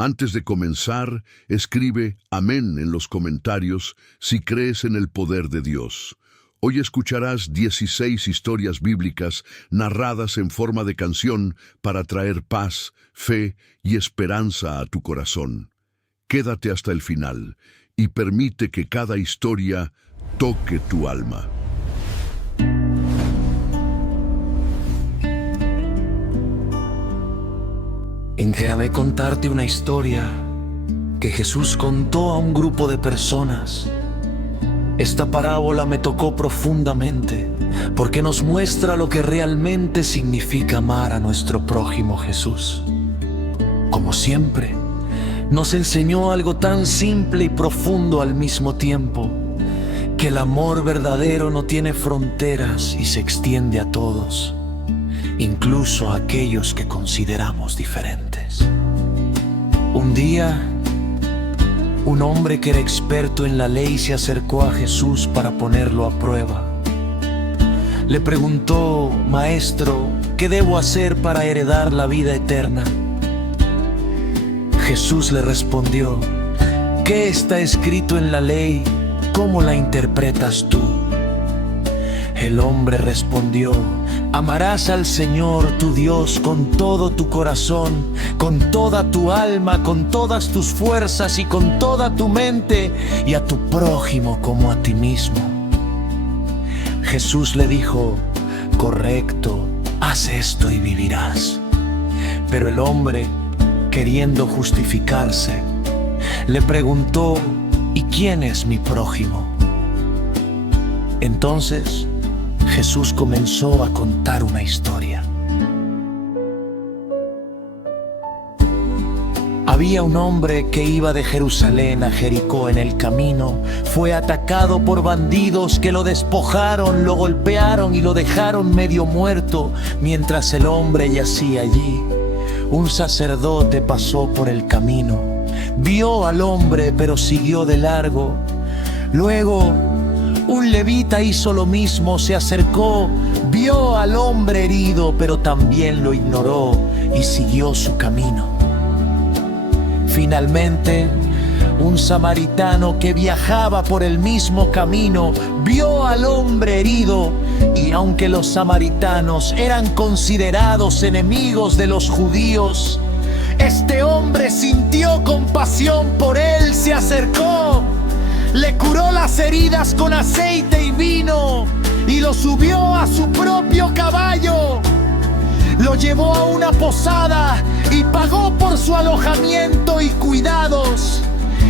Antes de comenzar, escribe amén en los comentarios si crees en el poder de Dios. Hoy escucharás 16 historias bíblicas narradas en forma de canción para traer paz, fe y esperanza a tu corazón. Quédate hasta el final y permite que cada historia toque tu alma. Déjame contarte una historia que Jesús contó a un grupo de personas. Esta parábola me tocó profundamente porque nos muestra lo que realmente significa amar a nuestro prójimo Jesús. Como siempre, nos enseñó algo tan simple y profundo al mismo tiempo, que el amor verdadero no tiene fronteras y se extiende a todos, incluso a aquellos que consideramos diferentes. Un día, un hombre que era experto en la ley se acercó a Jesús para ponerlo a prueba. Le preguntó: Maestro, ¿qué debo hacer para heredar la vida eterna? Jesús le respondió: ¿qué está escrito en la ley? ¿Cómo la interpretas tú? El hombre respondió: amarás al Señor tu Dios con todo tu corazón, con toda tu alma, con todas tus fuerzas y con toda tu mente, y a tu prójimo como a ti mismo. Jesús le dijo: correcto, haz esto y vivirás. Pero el hombre, queriendo justificarse, le preguntó: ¿y quién es mi prójimo? Entonces Jesús comenzó a contar una historia. Había un hombre que iba de Jerusalén a Jericó. En el camino fue atacado por bandidos que lo despojaron, lo golpearon y lo dejaron medio muerto. Mientras el hombre yacía allí, un sacerdote pasó por el camino. Vio al hombre, pero siguió de largo. Luego, un levita hizo lo mismo, se acercó, vio al hombre herido, pero también lo ignoró y siguió su camino. Finalmente, un samaritano que viajaba por el mismo camino vio al hombre herido, y aunque los samaritanos eran considerados enemigos de los judíos, este hombre sintió compasión por él, se acercó, le curó las heridas con aceite y vino y lo subió a su propio caballo. Lo llevó a una posada y pagó por su alojamiento y cuidados.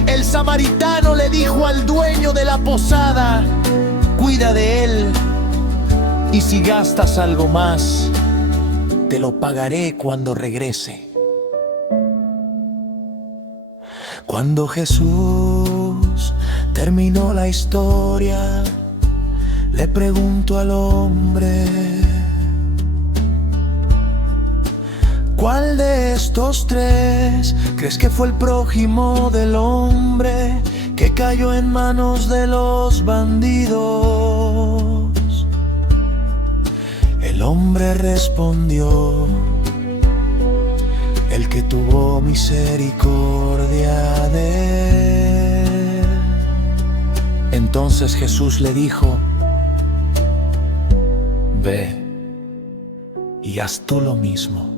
El samaritano le dijo al dueño de la posada: cuida de él, y si gastas algo más, te lo pagaré cuando regrese. Cuando Jesús terminó la historia, le preguntó al hombre: ¿cuál de estos tres crees que fue el prójimo del hombre que cayó en manos de los bandidos? El hombre respondió: el que tuvo misericordia de él. Entonces Jesús le dijo: ve y haz tú lo mismo.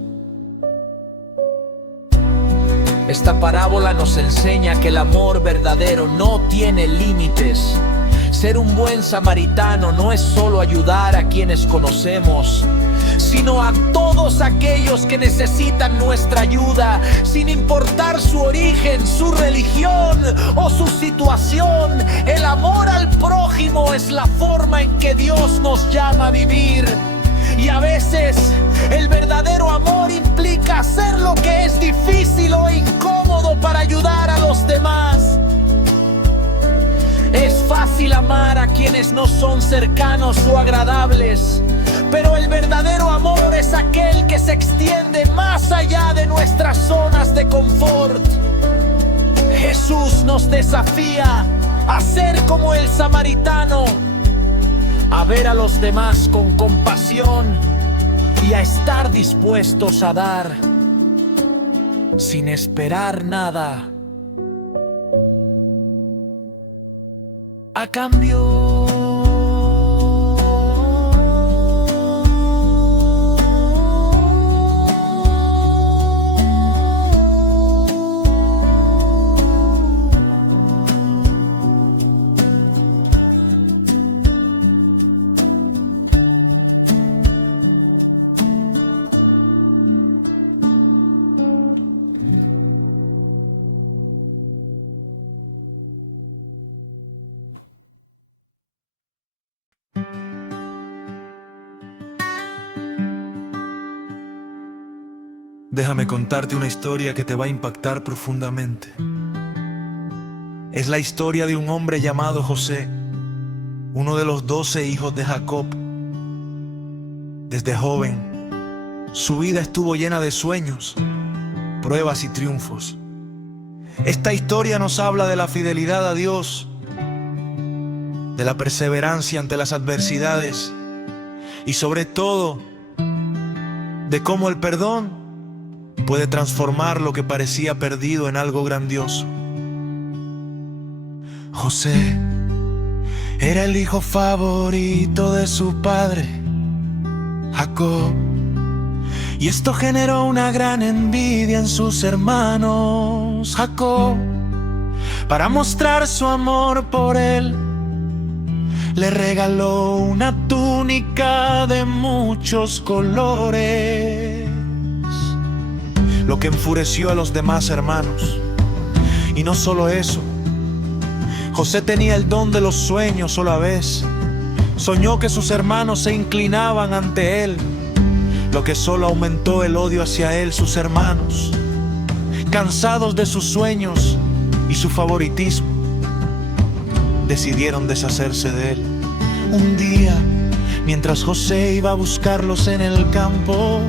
Esta parábola nos enseña que el amor verdadero no tiene límites. Ser un buen samaritano no es solo ayudar a quienes conocemos, sino a todos aquellos que necesitan nuestra ayuda, sin importar su origen, su religión o su situación. El amor al prójimo es la forma en que Dios nos llama a vivir. Y a veces el verdadero amor implica hacer lo que es difícil o incómodo para ayudar a los demás. Es fácil amar a quienes no son cercanos o agradables, pero el verdadero amor es aquel que se extiende más allá de nuestras zonas de confort. Jesús nos desafía a ser como el samaritano, a ver a los demás con compasión y a estar dispuestos a dar. sin esperar nada a cambio. Déjame contarte una historia que te va a impactar profundamente. Es la historia de un hombre llamado José, uno de los 12 hijos de Jacob. Desde joven, su vida estuvo llena de sueños, pruebas y triunfos. Esta historia nos habla de la fidelidad a Dios, de la perseverancia ante las adversidades y sobre todo, de cómo el perdón puede transformar lo que parecía perdido en algo grandioso. José era el hijo favorito de su padre, Jacob, y esto generó una gran envidia en sus hermanos. Jacob, para mostrar su amor por él, le regaló una túnica de muchos colores, lo que enfureció a los demás hermanos. Y no solo eso, José tenía el don de los sueños. A la vez soñó que sus hermanos se inclinaban ante él, lo que solo aumentó el odio hacia él. Sus hermanos, cansados de sus sueños y su favoritismo, decidieron deshacerse de él. Un día, mientras José iba a buscarlos en el campo,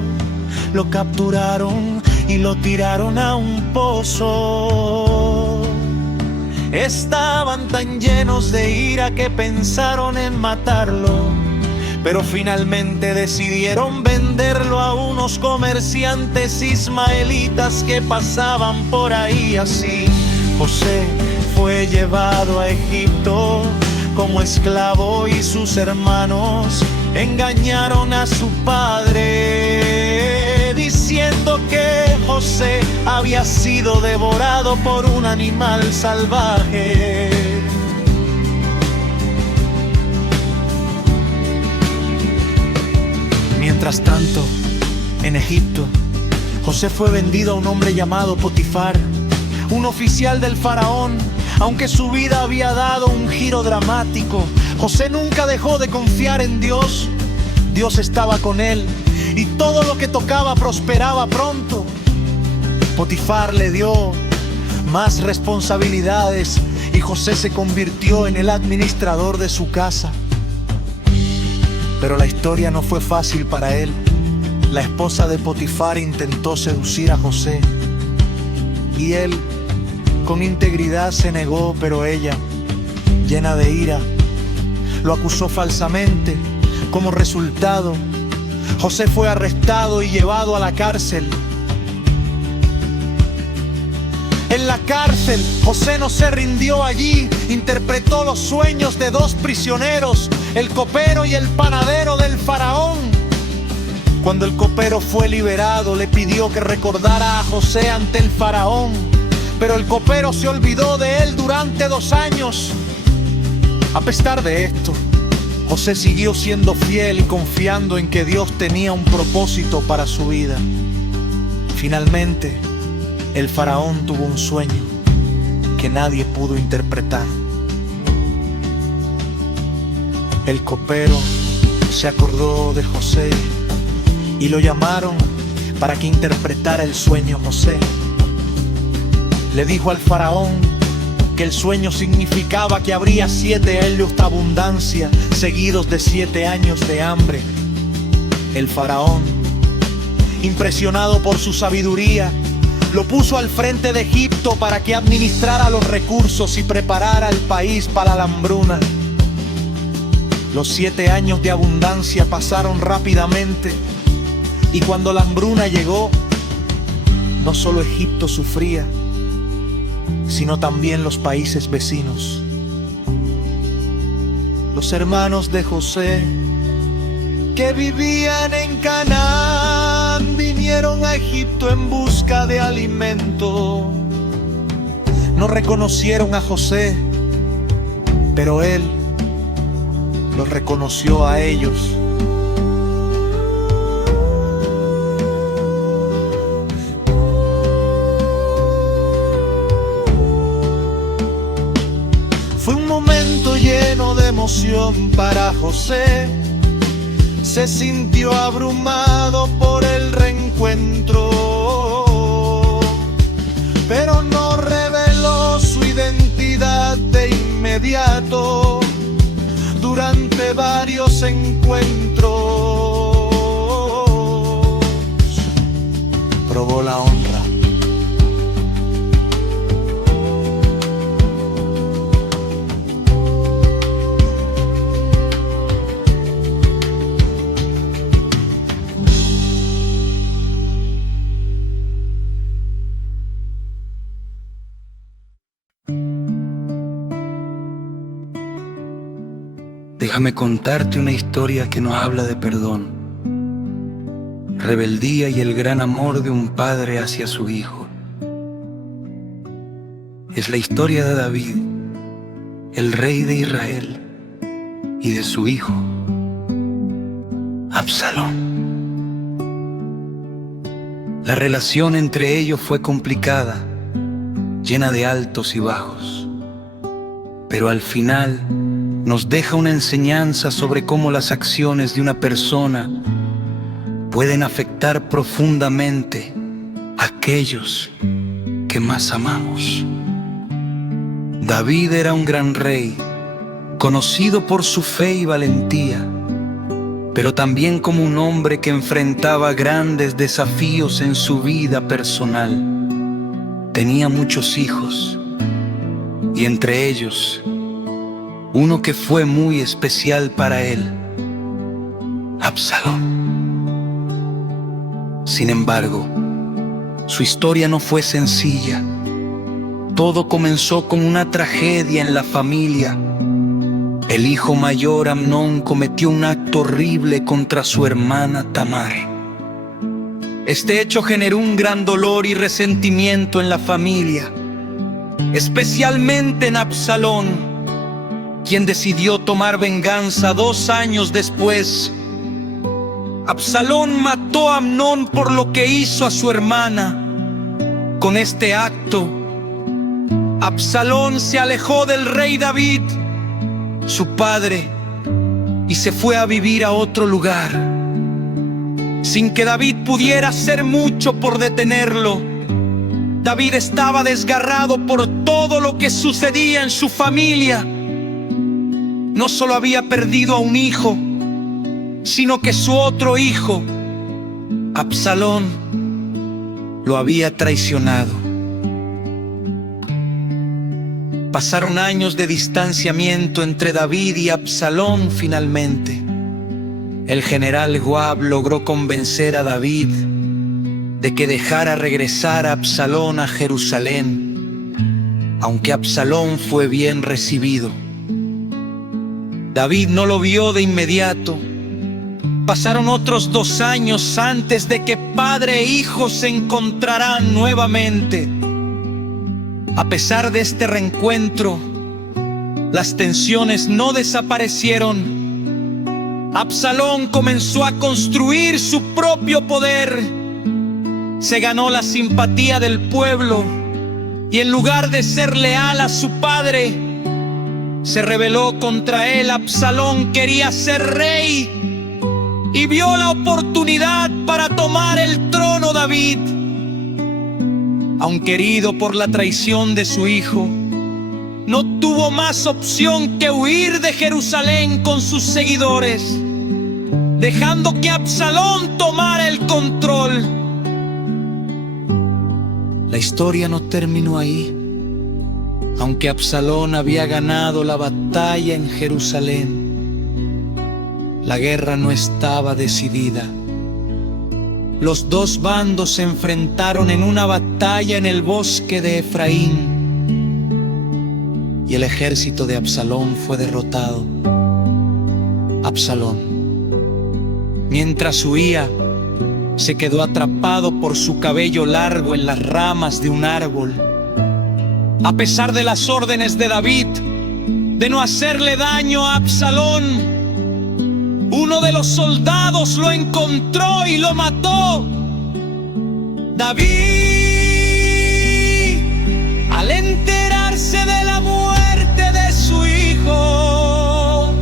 lo capturaron y lo tiraron a un pozo. Estaban tan llenos de ira que pensaron en matarlo, pero finalmente decidieron venderlo a unos comerciantes ismaelitas que pasaban por ahí. Así, José fue llevado a Egipto como esclavo y sus hermanos engañaron a su padre, diciendo que José había sido devorado por un animal salvaje. Mientras tanto, en Egipto, José fue vendido a un hombre llamado Potifar, un oficial del faraón. Aunque su vida había dado un giro dramático, José nunca dejó de confiar en Dios. Dios estaba con él y todo lo que tocaba prosperaba pronto. Potifar le dio más responsabilidades y José se convirtió en el administrador de su casa. Pero la historia no fue fácil para él. La esposa de Potifar intentó seducir a José y él con integridad se negó, pero ella, llena de ira, lo acusó falsamente. Como resultado, José fue arrestado y llevado a la cárcel. En la cárcel, José no se rindió allí, interpretó los sueños de dos prisioneros, el copero y el panadero del faraón. Cuando el copero fue liberado, le pidió que recordara a José ante el faraón, pero el copero se olvidó de él durante 2 años. A pesar de esto, José siguió siendo fiel y confiando en que Dios tenía un propósito para su vida. Finalmente, el faraón tuvo un sueño que nadie pudo interpretar. El copero se acordó de José y lo llamaron para que interpretara el sueño. José le dijo al faraón que el sueño significaba que habría 7 años de abundancia seguidos de 7 años de hambre. El faraón, impresionado por su sabiduría, lo puso al frente de Egipto para que administrara los recursos y preparara el país para la hambruna. Los 7 años de abundancia pasaron rápidamente y cuando la hambruna llegó, No solo Egipto sufría, sino también los países vecinos. Los hermanos de José, que vivían en Canaán, vinieron a Egipto en busca de alimento. No reconocieron a José, pero él los reconoció a ellos. Fue un momento lleno de emoción para José. Se sintió abrumado por el reencuentro, pero no reveló su identidad de inmediato. Durante varios encuentros probó la honra. Déjame contarte una historia que nos habla de perdón, rebeldía y el gran amor de un padre hacia su hijo. Es la historia de David, el rey de Israel, y de su hijo, Absalón. La relación entre ellos fue complicada, llena de altos y bajos, pero al final nos deja una enseñanza sobre cómo las acciones de una persona pueden afectar profundamente a aquellos que más amamos. David era un gran rey, conocido por su fe y valentía, pero también como un hombre que enfrentaba grandes desafíos en su vida personal. Tenía muchos hijos, y entre ellos uno que fue muy especial para él, Absalón. Sin embargo, su historia no fue sencilla. Todo comenzó con una tragedia en la familia. El hijo mayor, Amnón, cometió un acto horrible contra su hermana Tamar. Este hecho generó un gran dolor y resentimiento en la familia, especialmente en Absalón, quien decidió tomar venganza 2 años después. Absalón mató a Amnón por lo que hizo a su hermana. Con este acto, Absalón se alejó del rey David, su padre, y se fue a vivir a otro lugar, sin que David pudiera hacer mucho por detenerlo. David estaba desgarrado por todo lo que sucedía en su familia. No solo había perdido a un hijo, sino que su otro hijo, Absalón, lo había traicionado. Pasaron años de distanciamiento entre David y Absalón. Finalmente, el general Joab logró convencer a David de que dejara regresar a Absalón a Jerusalén, aunque Absalón fue bien recibido. David no lo vio de inmediato. Pasaron otros 2 años antes de que padre e hijo se encontraran nuevamente. A pesar de este reencuentro, las tensiones no desaparecieron. Absalón comenzó a construir su propio poder. Se ganó la simpatía del pueblo y en lugar de ser leal a su padre, se rebeló contra él. Absalón quería ser rey y vio la oportunidad para tomar el trono David. Aunque herido por la traición de su hijo, no tuvo más opción que huir de Jerusalén con sus seguidores, dejando que Absalón tomara el control. La historia no terminó ahí. Aunque Absalón había ganado la batalla en Jerusalén, la guerra no estaba decidida. los dos bandos se enfrentaron en una batalla en el bosque de Efraín, y el ejército de Absalón fue derrotado. Absalón, mientras huía, se quedó atrapado por su cabello largo en las ramas de un árbol. A pesar de las órdenes de David de no hacerle daño a Absalón, uno de los soldados lo encontró y lo mató. David, al enterarse de la muerte de su hijo,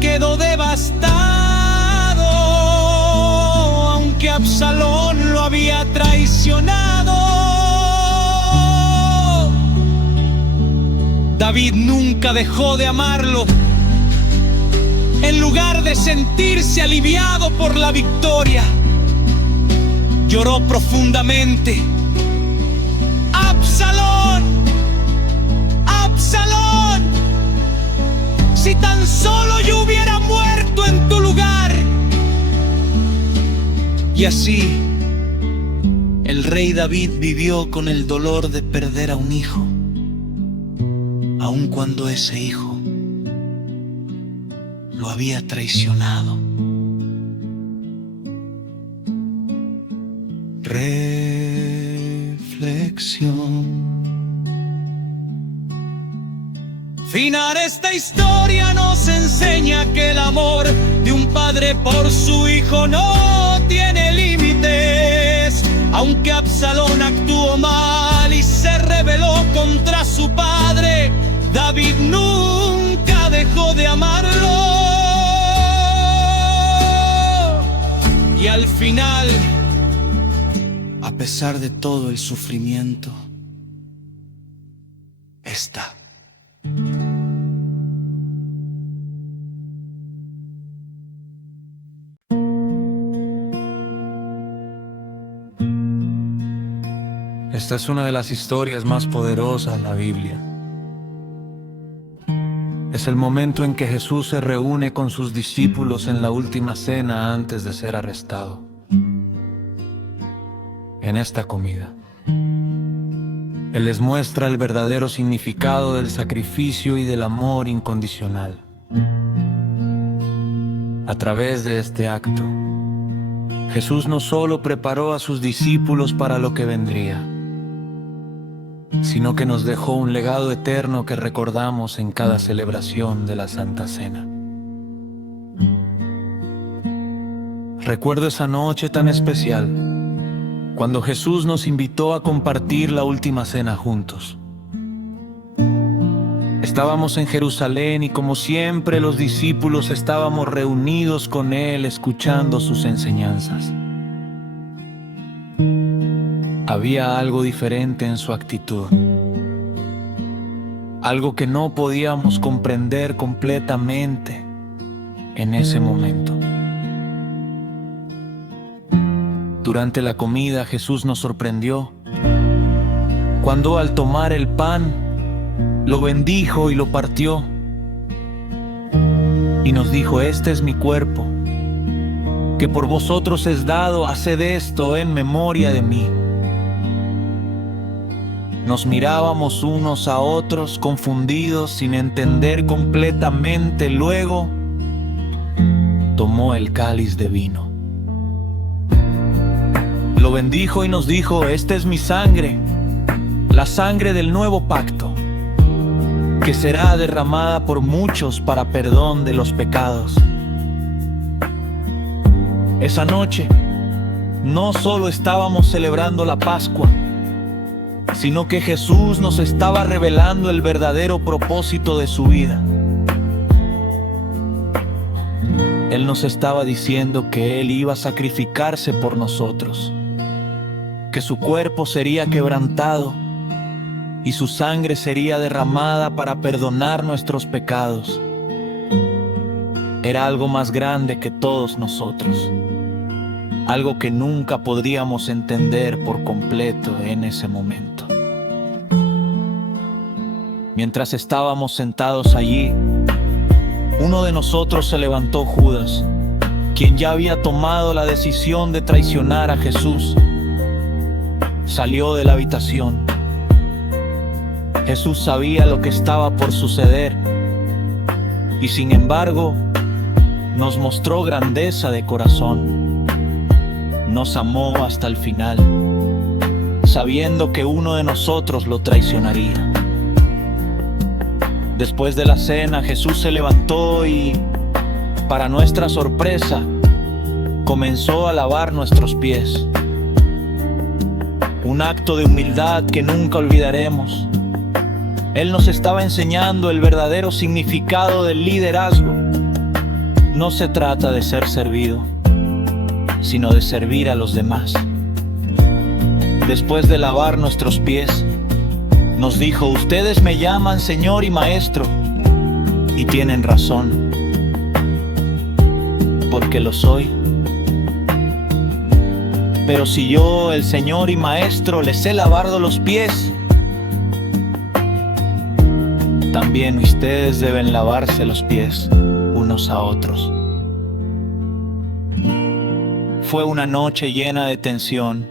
quedó devastado, aunque Absalón lo había traicionado. David nunca dejó de amarlo. En lugar de sentirse aliviado por la victoria, lloró profundamente. ¡Absalón! ¡Absalón! Si tan solo yo hubiera muerto en tu lugar. Y así, el rey David vivió con el dolor de perder a un hijo, aun cuando ese hijo lo había traicionado. Reflexión. Final. Esta historia nos enseña que el amor de un padre por su hijo no tiene límites. Aunque Absalón actuó mal y se rebeló contra su padre, David nunca dejó de amarlo. Y al final, a pesar de todo el sufrimiento, está. Esta es una de las historias más poderosas de la Biblia. Es el momento en que Jesús se reúne con sus discípulos en la última cena antes de ser arrestado. En esta comida, Él les muestra el verdadero significado del sacrificio y del amor incondicional. A través de este acto, Jesús no solo preparó a sus discípulos para lo que vendría, sino que nos dejó un legado eterno que recordamos en cada celebración de la Santa Cena. Recuerdo esa noche tan especial, cuando Jesús nos invitó a compartir la última cena juntos. Estábamos en Jerusalén y, como siempre, los discípulos estábamos reunidos con Él escuchando sus enseñanzas. Había algo diferente en su actitud, algo que no podíamos comprender completamente en ese momento. Durante la comida, Jesús nos sorprendió cuando, al tomar el pan, lo bendijo y lo partió y nos dijo: este es mi cuerpo, que por vosotros es dado, haced esto en memoria de mí. Nos mirábamos unos a otros confundidos, sin entender completamente. Luego tomó el cáliz de vino, lo bendijo y nos dijo: esta es mi sangre, la sangre del nuevo pacto, que será derramada por muchos para perdón de los pecados. Esa noche no solo estábamos celebrando la Pascua, sino que Jesús nos estaba revelando el verdadero propósito de su vida. Él nos estaba diciendo que Él iba a sacrificarse por nosotros, que su cuerpo sería quebrantado y su sangre sería derramada para perdonar nuestros pecados. Era algo más grande que todos nosotros, algo que nunca podríamos entender por completo en ese momento. Mientras estábamos sentados allí, uno de nosotros se levantó, Judas, quien ya había tomado la decisión de traicionar a Jesús, salió de la habitación. Jesús sabía lo que estaba por suceder y sin embargo nos mostró grandeza de corazón. Nos amó hasta el final, sabiendo que uno de nosotros lo traicionaría. Después de la cena, Jesús se levantó y, para nuestra sorpresa, comenzó a lavar nuestros pies. Un acto de humildad que nunca olvidaremos. Él nos estaba enseñando el verdadero significado del liderazgo. No se trata de ser servido, sino de servir a los demás. Después de lavar nuestros pies, nos dijo: ustedes me llaman Señor y Maestro, y tienen razón, porque lo soy. Pero si yo, el Señor y Maestro, les he lavado los pies, también ustedes deben lavarse los pies unos a otros. Fue una noche llena de tensión,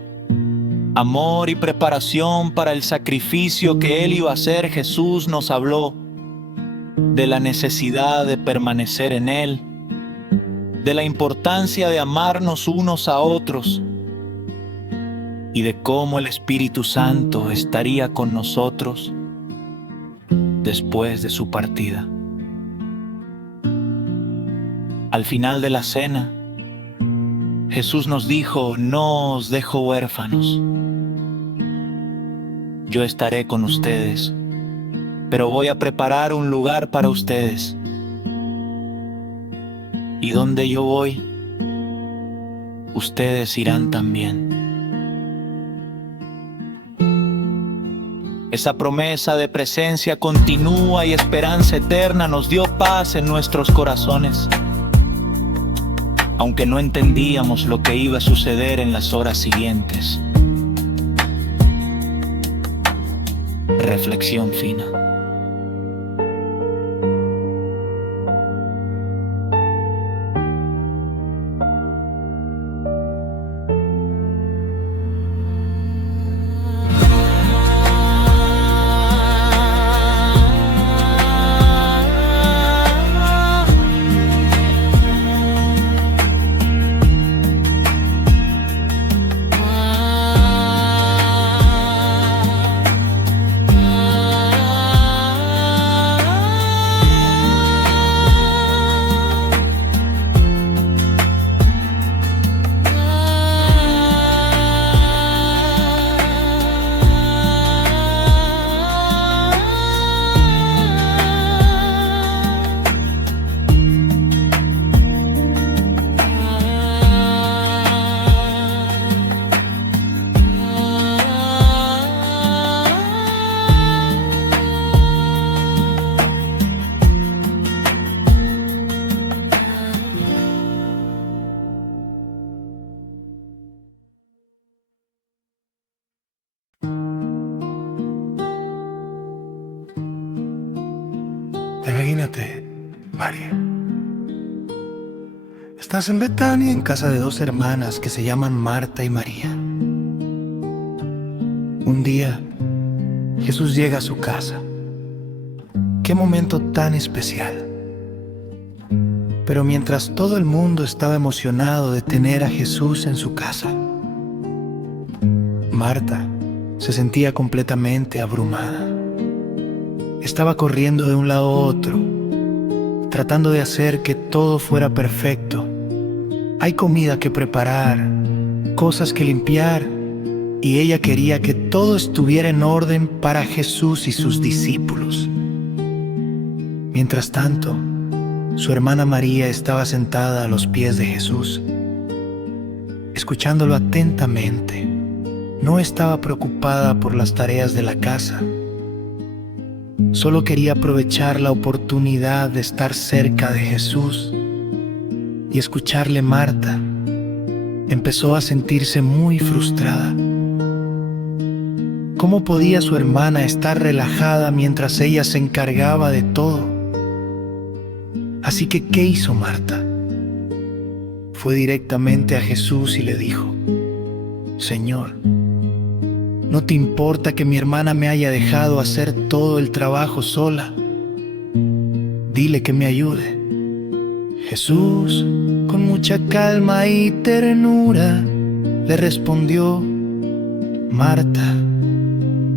amor y preparación para el sacrificio que Él iba a hacer. Jesús nos habló de la necesidad de permanecer en Él, de la importancia de amarnos unos a otros y de cómo el Espíritu Santo estaría con nosotros después de su partida. Al final de la cena, Jesús nos dijo: no os dejo huérfanos. Yo estaré con ustedes, pero voy a preparar un lugar para ustedes. Y donde yo voy, ustedes irán también. Esa promesa de presencia continua y esperanza eterna nos dio paz en nuestros corazones, aunque no entendíamos lo que iba a suceder en las horas siguientes. Reflexión fina. Imagínate, María. Estás en Betania, en casa de dos hermanas que se llaman Marta y María. Un día, Jesús llega a su casa. Qué momento tan especial. Pero mientras todo el mundo estaba emocionado de tener a Jesús en su casa, Marta se sentía completamente abrumada. Estaba corriendo de un lado a otro, tratando de hacer que todo fuera perfecto. Hay comida que preparar, cosas que limpiar, y ella quería que todo estuviera en orden para Jesús y sus discípulos. Mientras tanto, su hermana María estaba sentada a los pies de Jesús, escuchándolo atentamente. No estaba preocupada por las tareas de la casa. Solo quería aprovechar la oportunidad de estar cerca de Jesús y escucharle. Marta empezó a sentirse muy frustrada. ¿Cómo podía su hermana estar relajada mientras ella se encargaba de todo? Así que, ¿qué hizo Marta? fue directamente a Jesús y le dijo: Señor, ¿no te importa que mi hermana me haya dejado hacer todo el trabajo sola? Dile que me ayude. Jesús, con mucha calma y ternura, le respondió: Marta,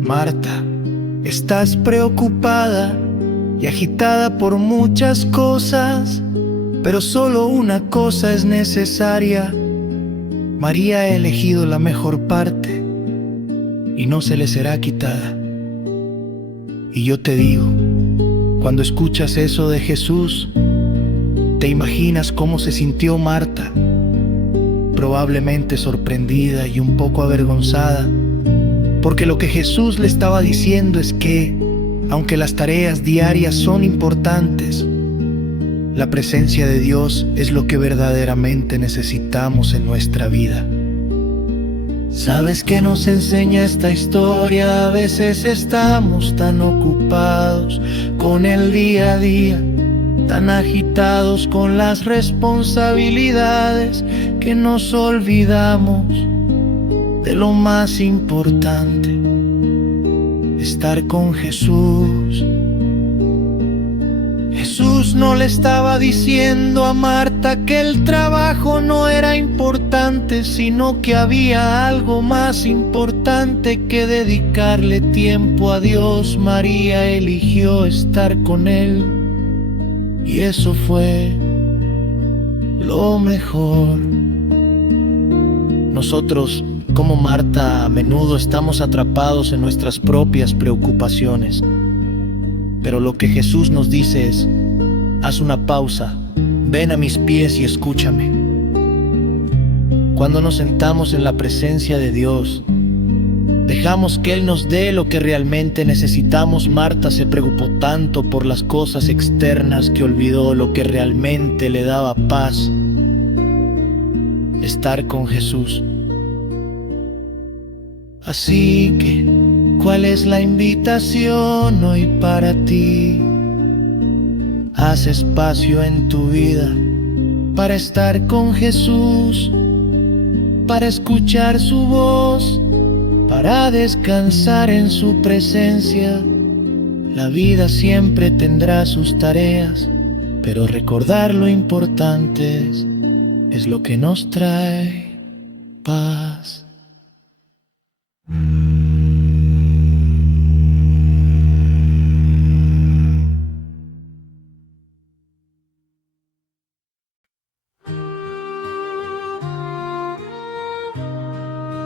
Marta, estás preocupada y agitada por muchas cosas, pero solo una cosa es necesaria. María ha elegido la mejor parte y no se le será quitada. Y yo te digo, cuando escuchas eso de Jesús, ¿te imaginas cómo se sintió Marta? Probablemente sorprendida y un poco avergonzada, porque lo que Jesús le estaba diciendo es que, aunque las tareas diarias son importantes, la presencia de Dios es lo que verdaderamente necesitamos en nuestra vida. ¿Sabes qué nos enseña esta historia? A veces estamos tan ocupados con el día a día, tan agitados con las responsabilidades, que nos olvidamos de lo más importante: estar con Jesús. Jesús no le estaba diciendo a Marta que el trabajo no era importante, sino que había algo más importante que dedicarle tiempo a Dios. María eligió estar con Él, y eso fue lo mejor. Nosotros, como Marta, a menudo estamos atrapados en nuestras propias preocupaciones. Pero lo que Jesús nos dice es: haz una pausa, ven a mis pies y escúchame. Cuando nos sentamos en la presencia de Dios, dejamos que Él nos dé lo que realmente necesitamos. Marta se preocupó tanto por las cosas externas que olvidó lo que realmente le daba paz: estar con Jesús. Así que, ¿cuál es la invitación hoy para ti? Haz espacio en tu vida para estar con Jesús, para escuchar su voz, para descansar en su presencia. La vida siempre tendrá sus tareas, pero recordar lo importante es lo que nos trae paz.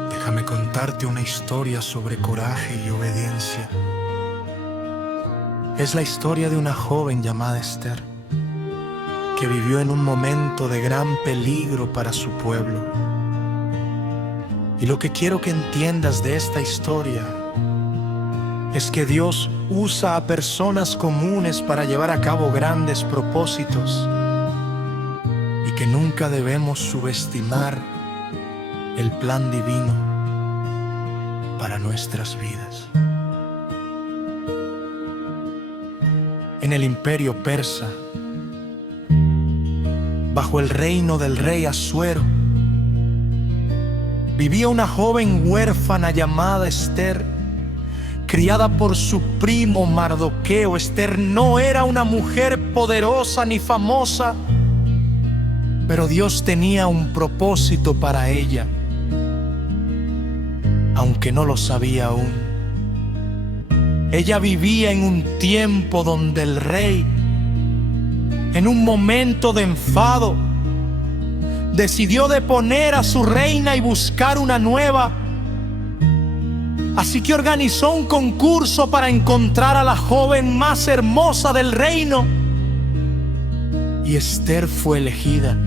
Déjame contarte una historia sobre coraje y obediencia. Es la historia de una joven llamada Esther, que vivió en un momento de gran peligro para su pueblo. Y lo que quiero que entiendas de esta historia es que Dios usa a personas comunes para llevar a cabo grandes propósitos, y que nunca debemos subestimar el plan divino para nuestras vidas. En el imperio persa, bajo el reino del rey Asuero, vivía una joven huérfana llamada Esther, criada por su primo Mardoqueo. Esther no era una mujer poderosa ni famosa, pero Dios tenía un propósito para ella, aunque no lo sabía aún. Ella vivía en un tiempo donde el rey, en un momento de enfado, decidió deponer a su reina y buscar una nueva. Así que organizó un concurso para encontrar a la joven más hermosa del reino. Y Esther fue elegida,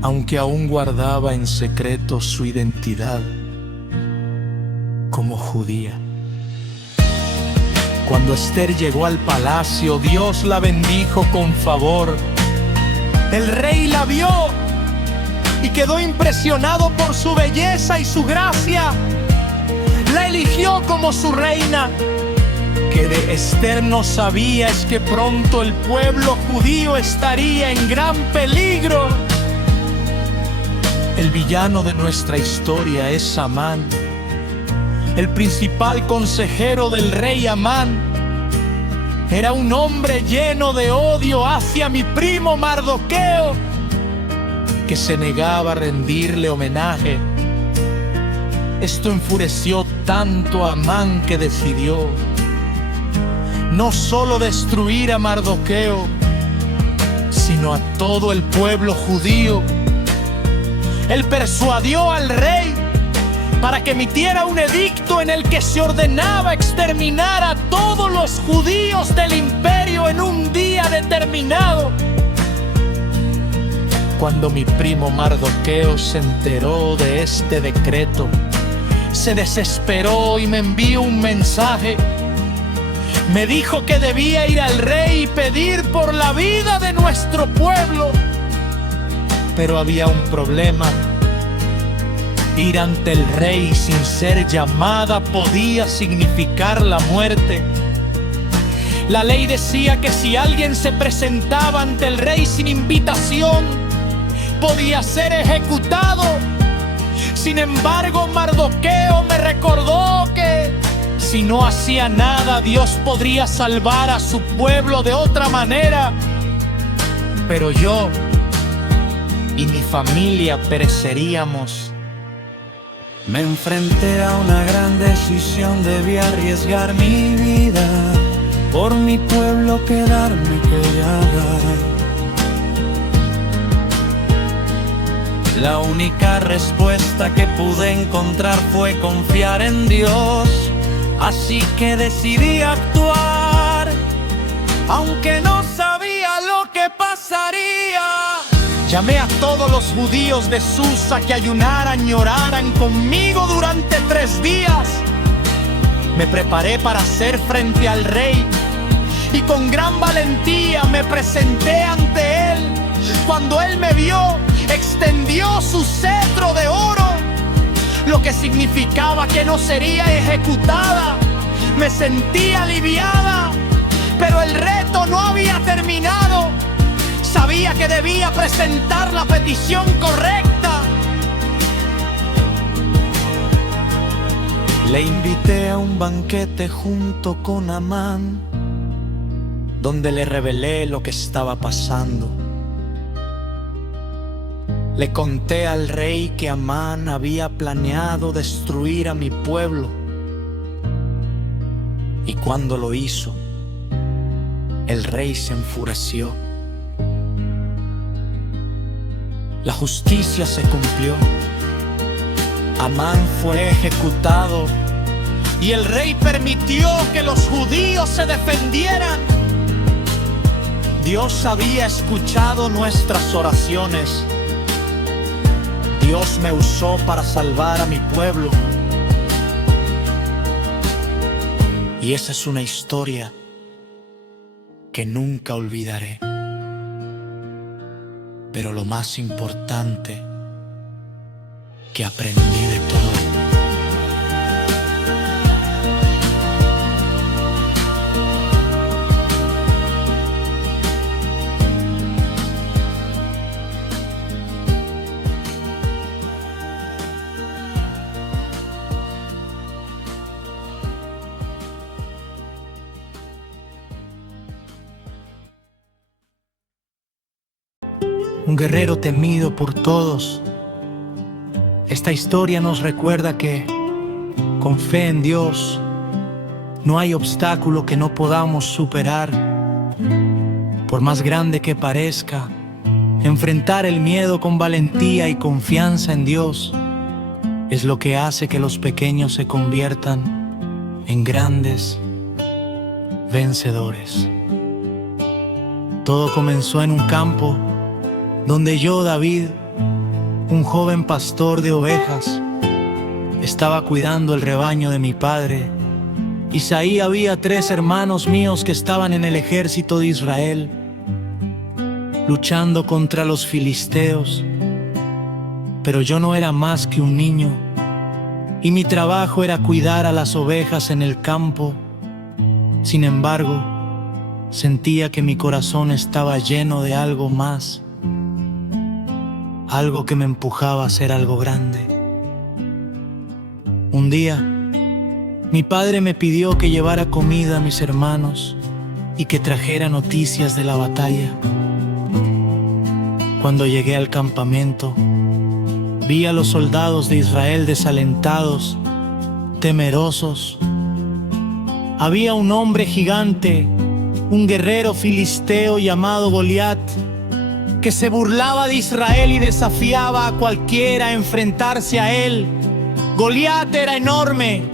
aunque aún guardaba en secreto su identidad como judía. Cuando Esther llegó al palacio, Dios la bendijo con favor. El rey la vio y quedó impresionado por su belleza y su gracia. La eligió como su reina. Que de Esther no sabía es que pronto el pueblo judío estaría en gran peligro. El villano de nuestra historia es Amán, el principal consejero del rey Amán. Era un hombre lleno de odio hacia mi primo Mardoqueo, que se negaba a rendirle homenaje. Esto enfureció tanto a Amán que decidió no solo destruir a Mardoqueo, sino a todo el pueblo judío. Él persuadió al rey para que emitiera un edicto en el que se ordenaba exterminar a todos los judíos del imperio en un día determinado. Cuando mi primo Mardoqueo se enteró de este decreto, se desesperó y me envió un mensaje. Me dijo que debía ir al rey y pedir por la vida de nuestro pueblo. Pero había un problema. Ir ante el rey sin ser llamada podía significar la muerte. La ley decía que si alguien se presentaba ante el rey sin invitación, podía ser ejecutado. Sin embargo, Mardoqueo me recordó que si no hacía nada, Dios podría salvar a su pueblo de otra manera. Pero yo y mi familia pereceríamos. Me enfrenté a una gran decisión, debí arriesgar mi vida, por mi pueblo quedarme callada. La única respuesta que pude encontrar fue confiar en Dios, así que decidí actuar, aunque no sabía lo que pasaría. Llamé a todos los judíos de Susa que ayunaran y oraran conmigo durante 3 días. Me preparé para hacer frente al rey y con gran valentía me presenté ante él. Cuando él me vio, extendió su cetro de oro, lo que significaba que no sería ejecutada. Me sentí aliviada, pero el reto no había terminado. Sabía que debía presentar la petición correcta. Le invité a un banquete junto con Amán, donde le revelé lo que estaba pasando. Le conté al rey que Amán había planeado destruir a mi pueblo. Y cuando lo hizo, el rey se enfureció. La justicia se cumplió. Amán fue ejecutado y el rey permitió que los judíos se defendieran. Dios había escuchado nuestras oraciones. Dios me usó para salvar a mi pueblo. Y esa es una historia que nunca olvidaré. Pero lo más importante que aprendí de todo. Un guerrero temido por todos. Esta historia nos recuerda que, con fe en Dios, no hay obstáculo que no podamos superar. Por más grande que parezca, enfrentar el miedo con valentía y confianza en Dios es lo que hace que los pequeños se conviertan en grandes vencedores. Todo comenzó en un campo donde yo, David, un joven pastor de ovejas, estaba cuidando el rebaño de mi padre. Isaí había 3 hermanos míos que estaban en el ejército de Israel, luchando contra los filisteos. Pero yo no era más que un niño, y mi trabajo era cuidar a las ovejas en el campo. Sin embargo, sentía que mi corazón estaba lleno de algo más. algo que me empujaba a hacer algo grande. Un día, mi padre me pidió que llevara comida a mis hermanos y que trajera noticias de la batalla. Cuando llegué al campamento, vi a los soldados de Israel desalentados, temerosos. Había un hombre gigante, un guerrero filisteo llamado Goliat, que se burlaba de Israel y desafiaba a cualquiera a enfrentarse a él. Goliat era enorme,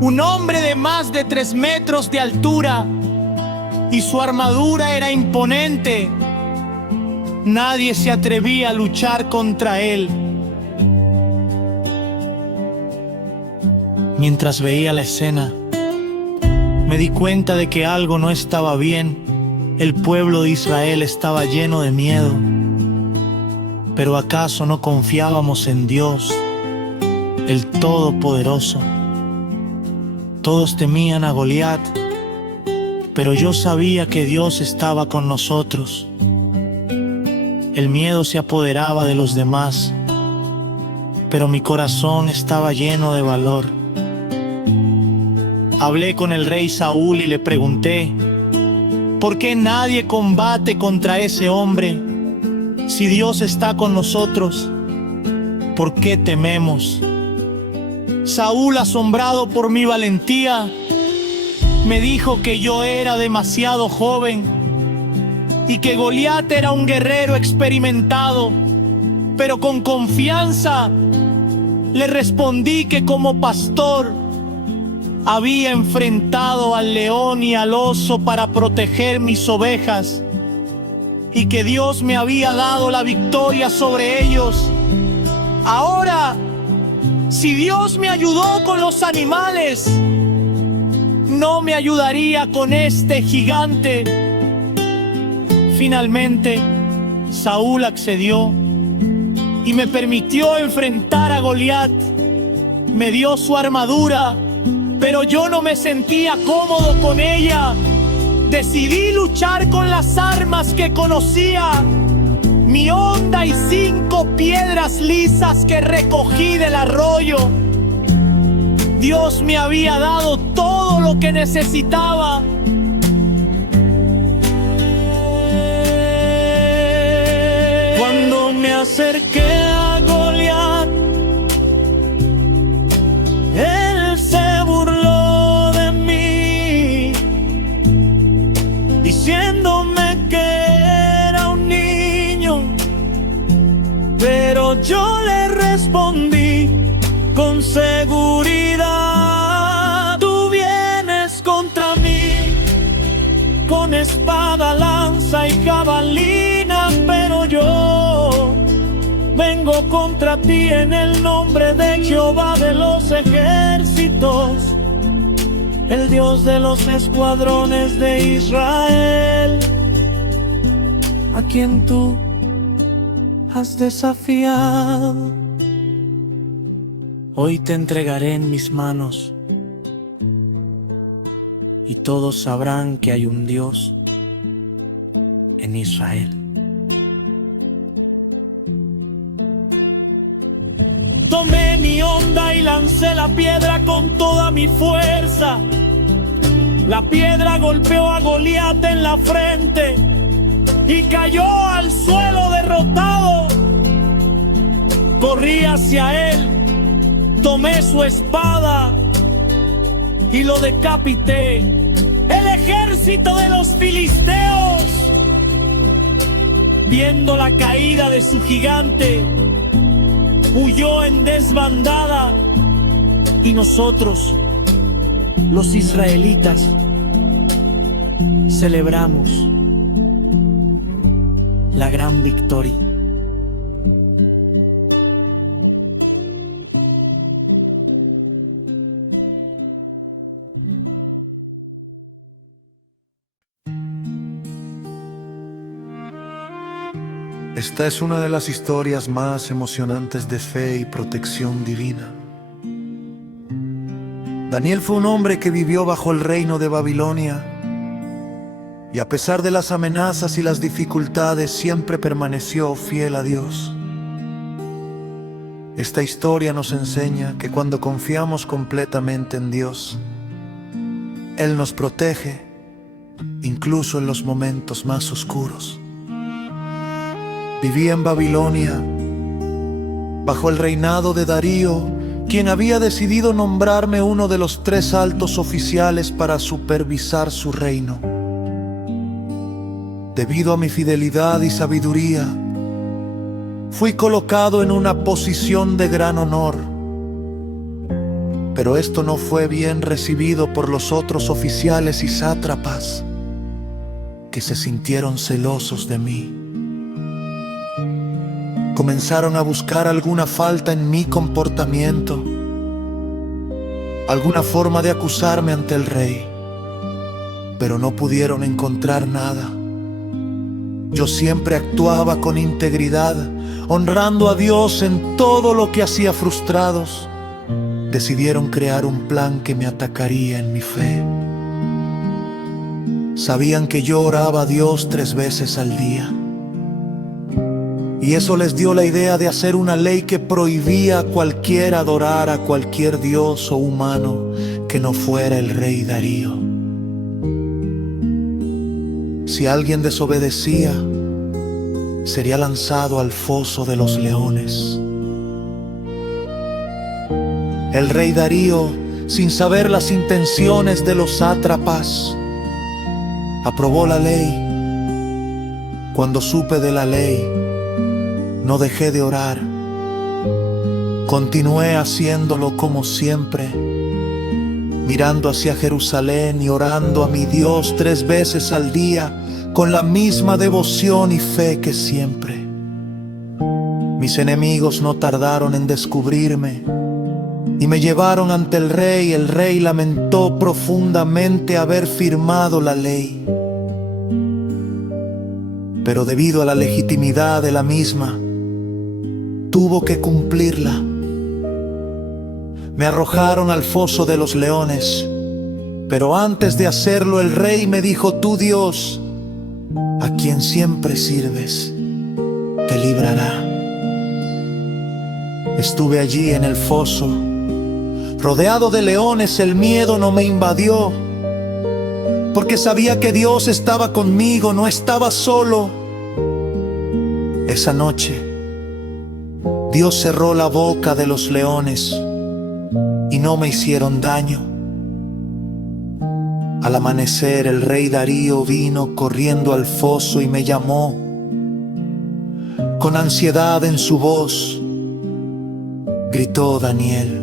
un hombre de más de 3 metros de altura, y su armadura era imponente. Nadie se atrevía a luchar contra él. Mientras veía la escena, me di cuenta de que algo no estaba bien. El pueblo de Israel estaba lleno de miedo. ¿Pero acaso no confiábamos en Dios, el Todopoderoso? Todos temían a Goliat, pero yo sabía que Dios estaba con nosotros. El miedo se apoderaba de los demás, pero mi corazón estaba lleno de valor. Hablé con el rey Saúl y le pregunté: ¿por qué nadie combate contra ese hombre? Si Dios está con nosotros, ¿por qué tememos? Saúl, asombrado por mi valentía, me dijo que yo era demasiado joven y que Goliat era un guerrero experimentado, pero con confianza le respondí que como pastor había enfrentado al león y al oso para proteger mis ovejas y que Dios me había dado la victoria sobre ellos. Ahora, si Dios me ayudó con los animales, ¿no me ayudaría con este gigante? Finalmente, Saúl accedió y me permitió enfrentar a Goliat. Me dio su armadura, pero yo no me sentía cómodo con ella. Decidí luchar con las armas que conocía: mi honda y 5 piedras lisas que recogí del arroyo. Dios me había dado todo lo que necesitaba. Cuando me acerqué a Goliat, él se burló de mí, diciéndome que era un niño. Pero yo le respondí con seguridad: tú vienes contra mí con espada, lanza y jabalina, pero yo vengo contra ti en el nombre de Jehová de los ejércitos, el Dios de los escuadrones de Israel, a quien tú has desafiado. Hoy te entregaré en mis manos y todos sabrán que hay un Dios en Israel. Tomé mi honda y lancé la piedra con toda mi fuerza. La piedra golpeó a Goliat en la frente y cayó al suelo derrotado. Corrí hacia él, tomé su espada y lo decapité. El ejército de los filisteos, viendo la caída de su gigante, huyó en desbandada, y nosotros, los israelitas, celebramos la gran victoria. Esta es una de las historias más emocionantes de fe y protección divina. Daniel fue un hombre que vivió bajo el reino de Babilonia y a pesar de las amenazas y las dificultades siempre permaneció fiel a Dios. Esta historia nos enseña que cuando confiamos completamente en Dios, Él nos protege, incluso en los momentos más oscuros. Vivía en Babilonia, bajo el reinado de Darío, quien había decidido nombrarme uno de los 3 altos oficiales para supervisar su reino. Debido a mi fidelidad y sabiduría, fui colocado en una posición de gran honor. Pero esto no fue bien recibido por los otros oficiales y sátrapas, que se sintieron celosos de mí. Comenzaron a buscar alguna falta en mi comportamiento, alguna forma de acusarme ante el rey, pero no pudieron encontrar nada. Yo siempre actuaba con integridad, honrando a Dios en todo lo que hacía. Frustrados, decidieron crear un plan que me atacaría en mi fe. Sabían que yo oraba a Dios 3 veces al día, y eso les dio la idea de hacer una ley que prohibía a cualquiera adorar a cualquier dios o humano que no fuera el rey Darío. Si alguien desobedecía, sería lanzado al foso de los leones. El rey Darío, sin saber las intenciones de los sátrapas, aprobó la ley. Cuando supe de la ley, no dejé de orar. Continué haciéndolo como siempre, mirando hacia Jerusalén y orando a mi Dios 3 veces al día, con la misma devoción y fe que siempre. Mis enemigos no tardaron en descubrirme y me llevaron ante el rey. El rey lamentó profundamente haber firmado la ley, pero debido a la legitimidad de la misma, tuvo que cumplirla. Me arrojaron al foso de los leones, pero antes de hacerlo el rey me dijo: tu Dios, a quien siempre sirves, te librará. Estuve allí en el foso, rodeado de leones. El miedo no me invadió, porque sabía que Dios estaba conmigo, no estaba solo. Esa noche, Dios cerró la boca de los leones y no me hicieron daño. Al amanecer, el rey Darío vino corriendo al foso y me llamó. Con ansiedad en su voz, gritó: Daniel,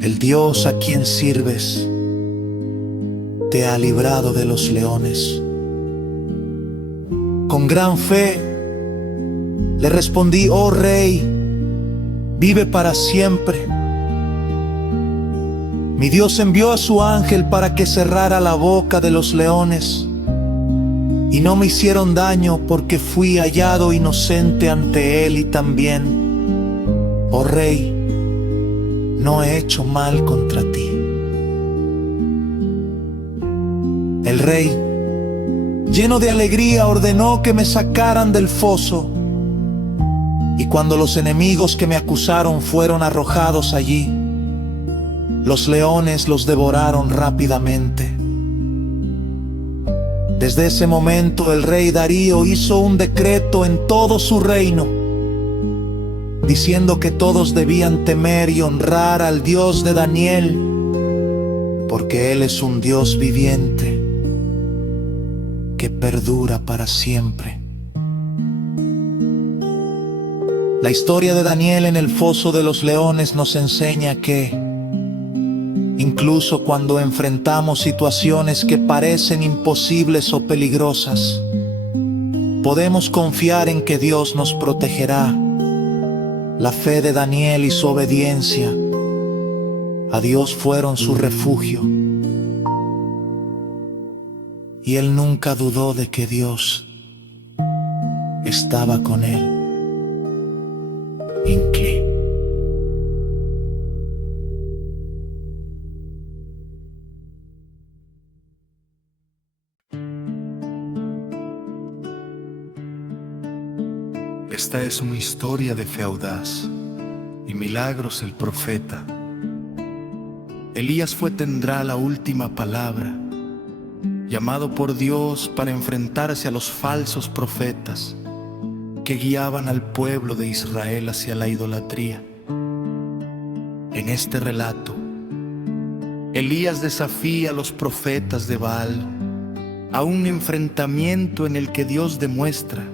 el Dios a quien sirves te ha librado de los leones. Con gran fe le respondí: oh rey, vive para siempre. Mi Dios envió a su ángel para que cerrara la boca de los leones, y no me hicieron daño porque fui hallado inocente ante él. Y también, oh rey, no he hecho mal contra ti. El rey, lleno de alegría, ordenó que me sacaran del foso. Y cuando los enemigos que me acusaron fueron arrojados allí, los leones los devoraron rápidamente. Desde ese momento el rey Darío hizo un decreto en todo su reino, diciendo que todos debían temer y honrar al Dios de Daniel, porque Él es un Dios viviente que perdura para siempre. La historia de Daniel en el foso de los leones nos enseña que incluso cuando enfrentamos situaciones que parecen imposibles o peligrosas, podemos confiar en que Dios nos protegerá. La fe de Daniel y su obediencia a Dios fueron su refugio, y él nunca dudó de que Dios estaba con él. Inclin. Esta es una historia de fe audaz, y Milagros el profeta. Elías tendrá la última palabra, llamado por Dios para enfrentarse a los falsos profetas que guiaban al pueblo de Israel hacia la idolatría. En este relato, Elías desafía a los profetas de Baal a un enfrentamiento en el que Dios demuestra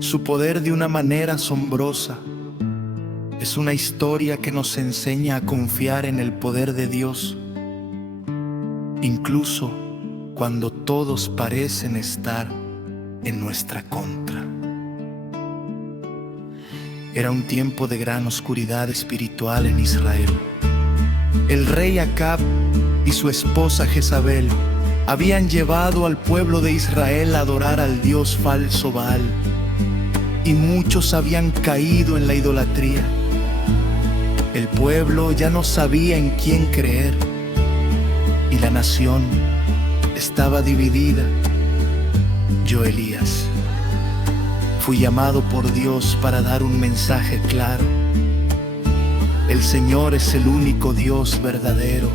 su poder de una manera asombrosa. Es una historia que nos enseña a confiar en el poder de Dios, incluso cuando todos parecen estar en nuestra contra. Era un tiempo de gran oscuridad espiritual en Israel. El rey Acab y su esposa Jezabel habían llevado al pueblo de Israel a adorar al dios falso Baal, y muchos habían caído en la idolatría. El pueblo ya no sabía en quién creer, y la nación estaba dividida. Yo, Elías, fui llamado por Dios para dar un mensaje claro. El Señor es el único Dios verdadero.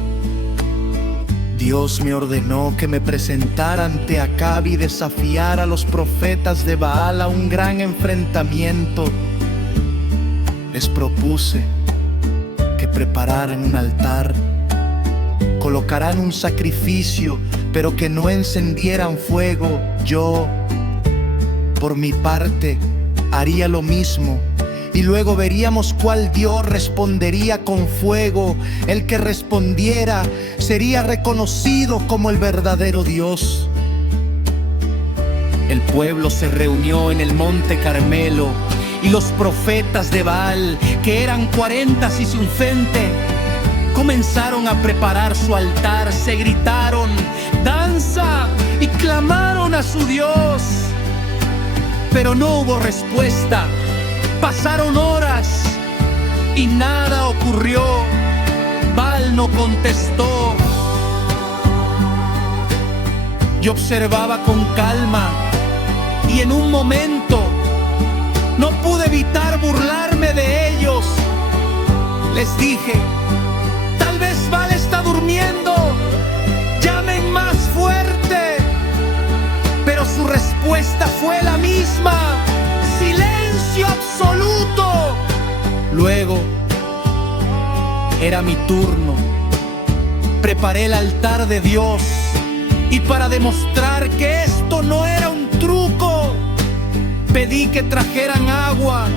Dios me ordenó que me presentara ante Acab y desafiara a los profetas de Baal a un gran enfrentamiento. Les propuse que prepararan un altar, colocaran un sacrificio, pero que no encendieran fuego. Yo, por mi parte, haría lo mismo, y luego veríamos cuál Dios respondería con fuego. El que respondiera sería reconocido como el verdadero Dios. El pueblo se reunió en el monte Carmelo, y los profetas de Baal, que eran 40 y sin frente, comenzaron a preparar su altar. Se gritaron danza y clamaron a su Dios, pero no hubo respuesta. Pasaron horas y nada ocurrió. Baal no contestó. Yo observaba con calma, y en un momento no pude evitar burlarme de ellos. Les dije: tal vez Baal está durmiendo, llamen más fuerte. Pero su respuesta fue la misma: silencio absoluto. Luego era mi turno. Preparé el altar de Dios, y para demostrar que esto no era un truco, pedí que trajeran agua.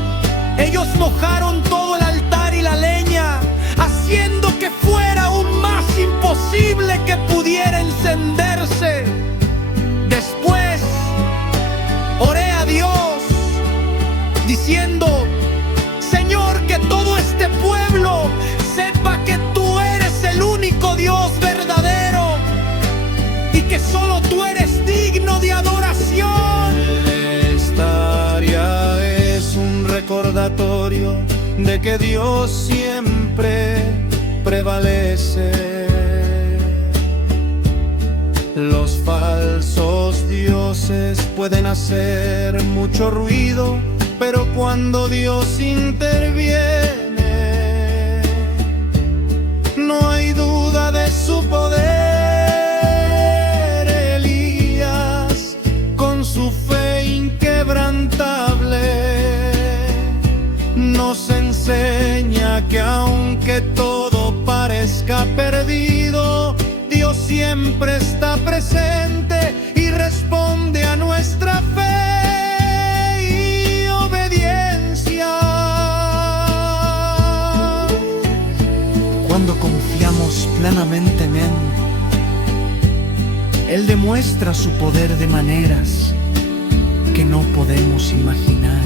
Ellos mojaron todo el altar y la leña, haciendo que fuera aún más imposible que pudiera encenderse. Después oré a Dios, diciendo: Señor, que todo este pueblo sepa que tú eres el único Dios verdadero, y que solo tú eres digno de adoración. Esta área es un recordatorio de que Dios siempre prevalece. Los falsos dioses pueden hacer mucho ruido, pero cuando Dios interviene, no hay duda de su poder. Elías, con su fe inquebrantable, nos enseña que aunque todo parezca perdido, Dios siempre está presente y responde a nuestra fe y obediencia. Cuando confiamos plenamente en Él demuestra su poder de maneras que no podemos imaginar.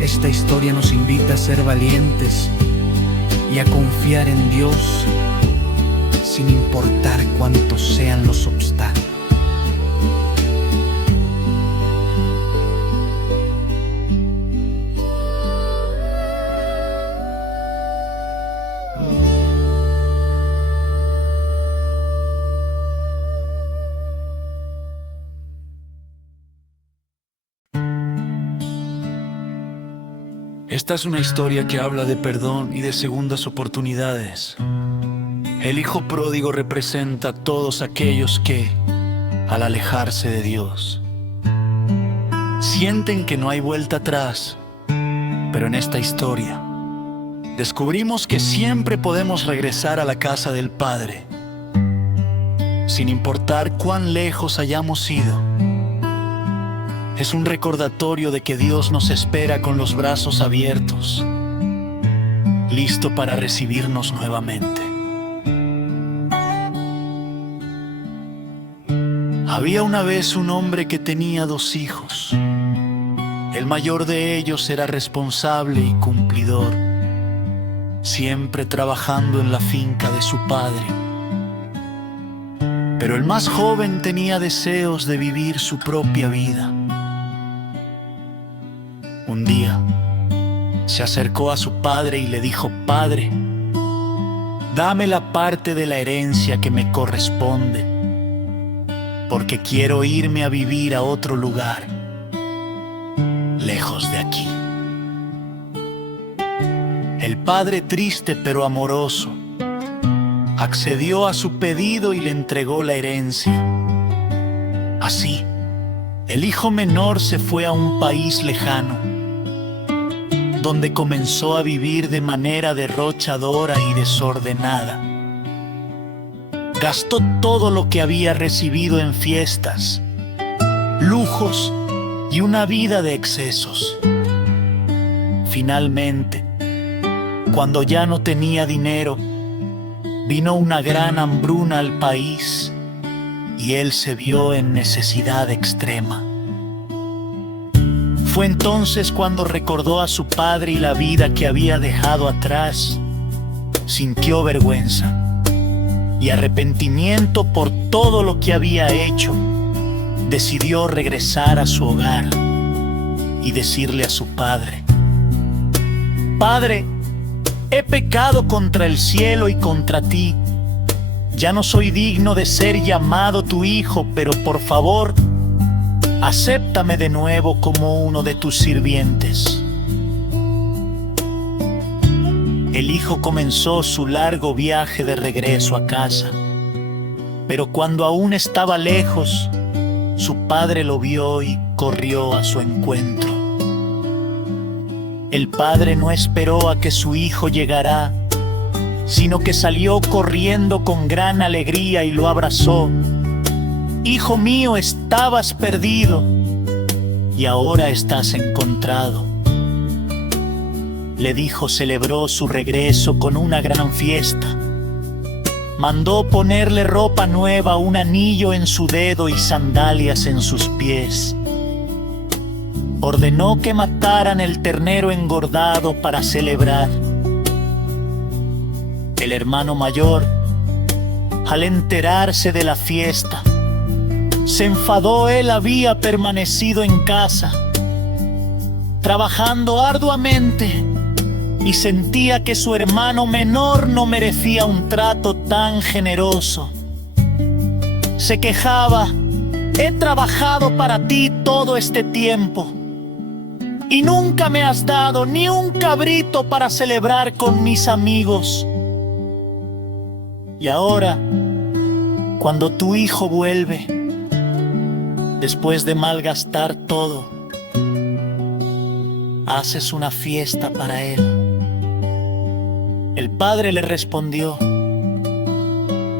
Esta historia nos invita a ser valientes y a confiar en Dios, sin importar cuántos sean los obstáculos. Esta es una historia que habla de perdón y de segundas oportunidades. El hijo pródigo representa a todos aquellos que, al alejarse de Dios, sienten que no hay vuelta atrás. Pero en esta historia, descubrimos que siempre podemos regresar a la casa del Padre, sin importar cuán lejos hayamos ido. Es un recordatorio de que Dios nos espera con los brazos abiertos, listo para recibirnos nuevamente. Había una vez un hombre que tenía 2 hijos. El mayor de ellos era responsable y cumplidor, siempre trabajando en la finca de su padre. Pero el más joven tenía deseos de vivir su propia vida. Un día se acercó a su padre y le dijo: «Padre, dame la parte de la herencia que me corresponde, porque quiero irme a vivir a otro lugar, lejos de aquí». El padre, triste pero amoroso, accedió a su pedido y le entregó la herencia. Así, el hijo menor se fue a un país lejano, donde comenzó a vivir de manera derrochadora y desordenada. Gastó todo lo que había recibido en fiestas, lujos y una vida de excesos. Finalmente, cuando ya no tenía dinero, vino una gran hambruna al país y él se vio en necesidad extrema. Fue entonces cuando recordó a su padre y la vida que había dejado atrás. Sintió vergüenza y arrepentimiento por todo lo que había hecho. Decidió regresar a su hogar y decirle a su padre: «Padre, he pecado contra el cielo y contra ti. Ya no soy digno de ser llamado tu hijo, pero por favor, acéptame de nuevo como uno de tus sirvientes». El hijo comenzó su largo viaje de regreso a casa, pero cuando aún estaba lejos, su padre lo vio y corrió a su encuentro. El padre no esperó a que su hijo llegara, sino que salió corriendo con gran alegría y lo abrazó. «Hijo mío, estabas perdido y ahora estás encontrado», le dijo. Celebró su regreso con una gran fiesta. Mandó ponerle ropa nueva, un anillo en su dedo y sandalias en sus pies. Ordenó que mataran el ternero engordado para celebrar. El hermano mayor, al enterarse de la fiesta, se enfadó. Él había permanecido en casa, trabajando arduamente, y sentía que su hermano menor no merecía un trato tan generoso. Se quejaba: «He trabajado para ti todo este tiempo y nunca me has dado ni un cabrito para celebrar con mis amigos. Y ahora, cuando tu hijo vuelve, después de malgastar todo, haces una fiesta para él». El padre le respondió: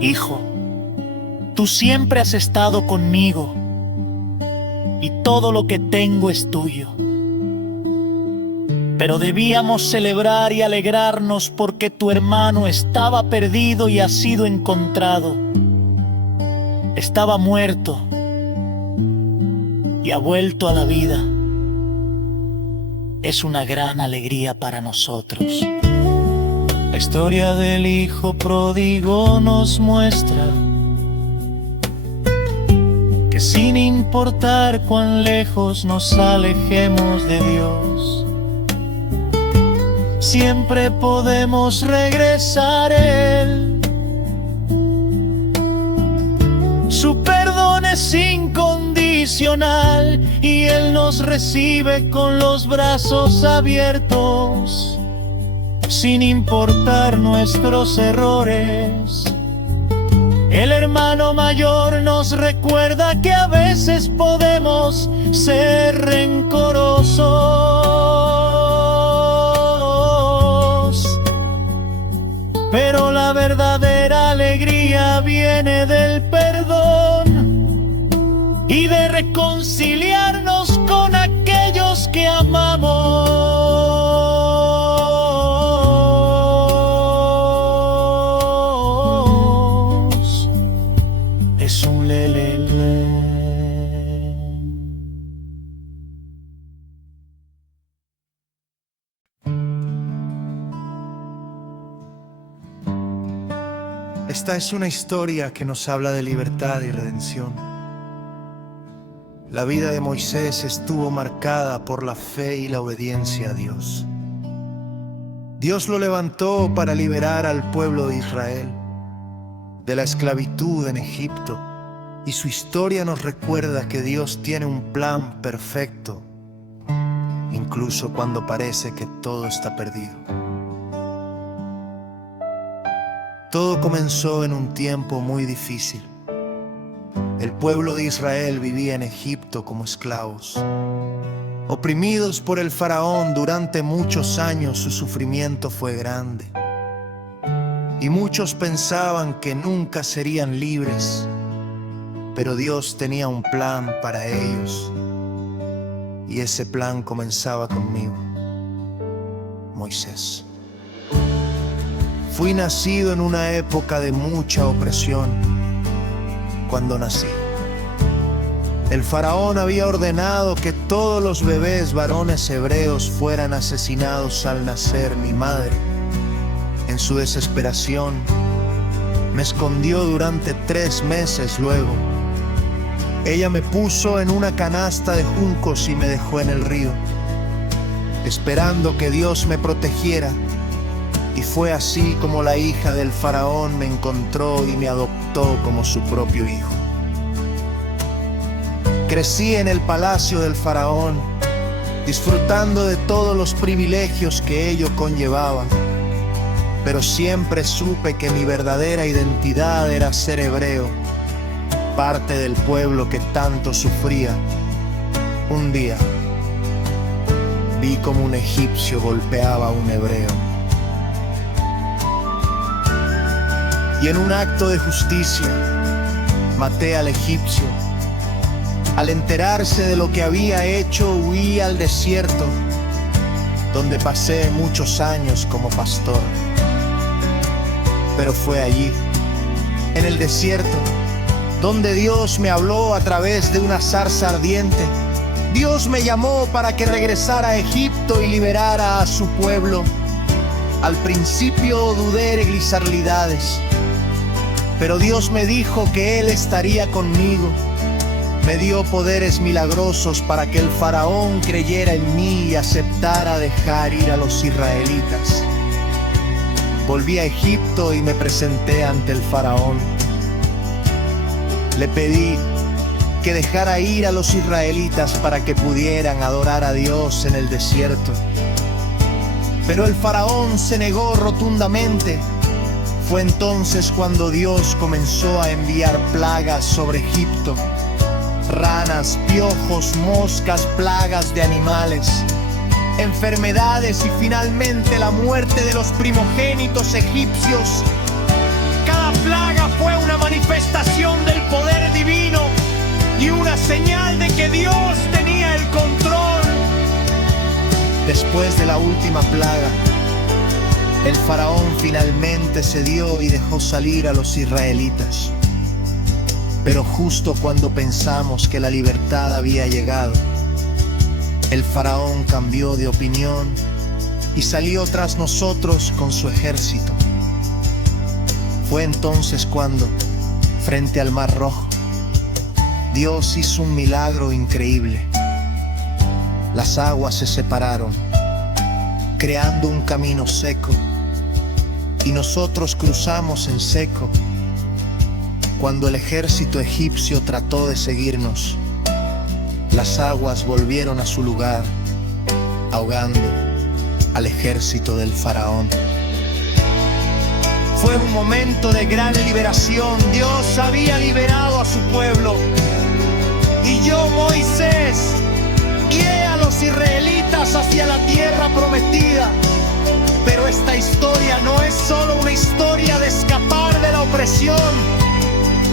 «Hijo, tú siempre has estado conmigo y todo lo que tengo es tuyo. Pero debíamos celebrar y alegrarnos porque tu hermano estaba perdido y ha sido encontrado. Estaba muerto y ha vuelto a la vida. Es una gran alegría para nosotros». La historia del hijo pródigo nos muestra que sin importar cuán lejos nos alejemos de Dios, siempre podemos regresar a Él. Su perdón es incondicional incondicional y Él nos recibe con los brazos abiertos, sin importar nuestros errores. El hermano mayor nos recuerda que a veces podemos ser rencorosos, pero la verdadera alegría viene del perdón y de reconciliarnos con aquellos que amamos. Es un lelele. Esta es una historia que nos habla de libertad y redención. La vida de Moisés estuvo marcada por la fe y la obediencia a Dios. Dios lo levantó para liberar al pueblo de Israel de la esclavitud en Egipto, y su historia nos recuerda que Dios tiene un plan perfecto, incluso cuando parece que todo está perdido. Todo comenzó en un tiempo muy difícil. El pueblo de Israel vivía en Egipto como esclavos. Oprimidos por el faraón durante muchos años, su sufrimiento fue grande. Y muchos pensaban que nunca serían libres, pero Dios tenía un plan para ellos. Y ese plan comenzaba conmigo, Moisés. Fui nacido en una época de mucha opresión. Cuando nací, el faraón había ordenado que todos los bebés varones hebreos fueran asesinados al nacer. Mi madre, en su desesperación, me escondió durante 3 meses. Luego, ella me puso en una canasta de juncos y me dejó en el río, esperando que Dios me protegiera. Y fue así como la hija del faraón me encontró y me adoptó como su propio hijo. Crecí en el palacio del faraón, disfrutando de todos los privilegios que ello conllevaba. Pero siempre supe que mi verdadera identidad era ser hebreo, parte del pueblo que tanto sufría. Un día, vi como un egipcio golpeaba a un hebreo. Y en un acto de justicia, maté al egipcio. Al enterarse de lo que había hecho, huí al desierto, donde pasé muchos años como pastor. Pero fue allí, en el desierto, donde Dios me habló a través de una zarza ardiente. Dios me llamó para que regresara a Egipto y liberara a su pueblo. Al principio dudé en glisarlidades, pero Dios me dijo que Él estaría conmigo. Me dio poderes milagrosos para que el faraón creyera en mí y aceptara dejar ir a los israelitas. Volví a Egipto y me presenté ante el faraón. Le pedí que dejara ir a los israelitas para que pudieran adorar a Dios en el desierto. Pero el faraón se negó rotundamente. Fue entonces cuando Dios comenzó a enviar plagas sobre Egipto: ranas, piojos, moscas, plagas de animales, enfermedades y finalmente la muerte de los primogénitos egipcios. Cada plaga fue una manifestación del poder divino y una señal de que Dios tenía el control. Después de la última plaga, el faraón finalmente cedió y dejó salir a los israelitas. Pero justo cuando pensamos que la libertad había llegado, el faraón cambió de opinión y salió tras nosotros con su ejército. Fue entonces cuando, frente al Mar Rojo, Dios hizo un milagro increíble. Las aguas se separaron, creando un camino seco, y nosotros cruzamos en seco. Cuando el ejército egipcio trató de seguirnos, las aguas volvieron a su lugar, ahogando al ejército del faraón. Fue un momento de gran liberación. Dios había liberado a su pueblo. Y yo, Moisés, guié a los israelitas hacia la tierra prometida. Pero esta historia no es solo una historia de escapar de la opresión,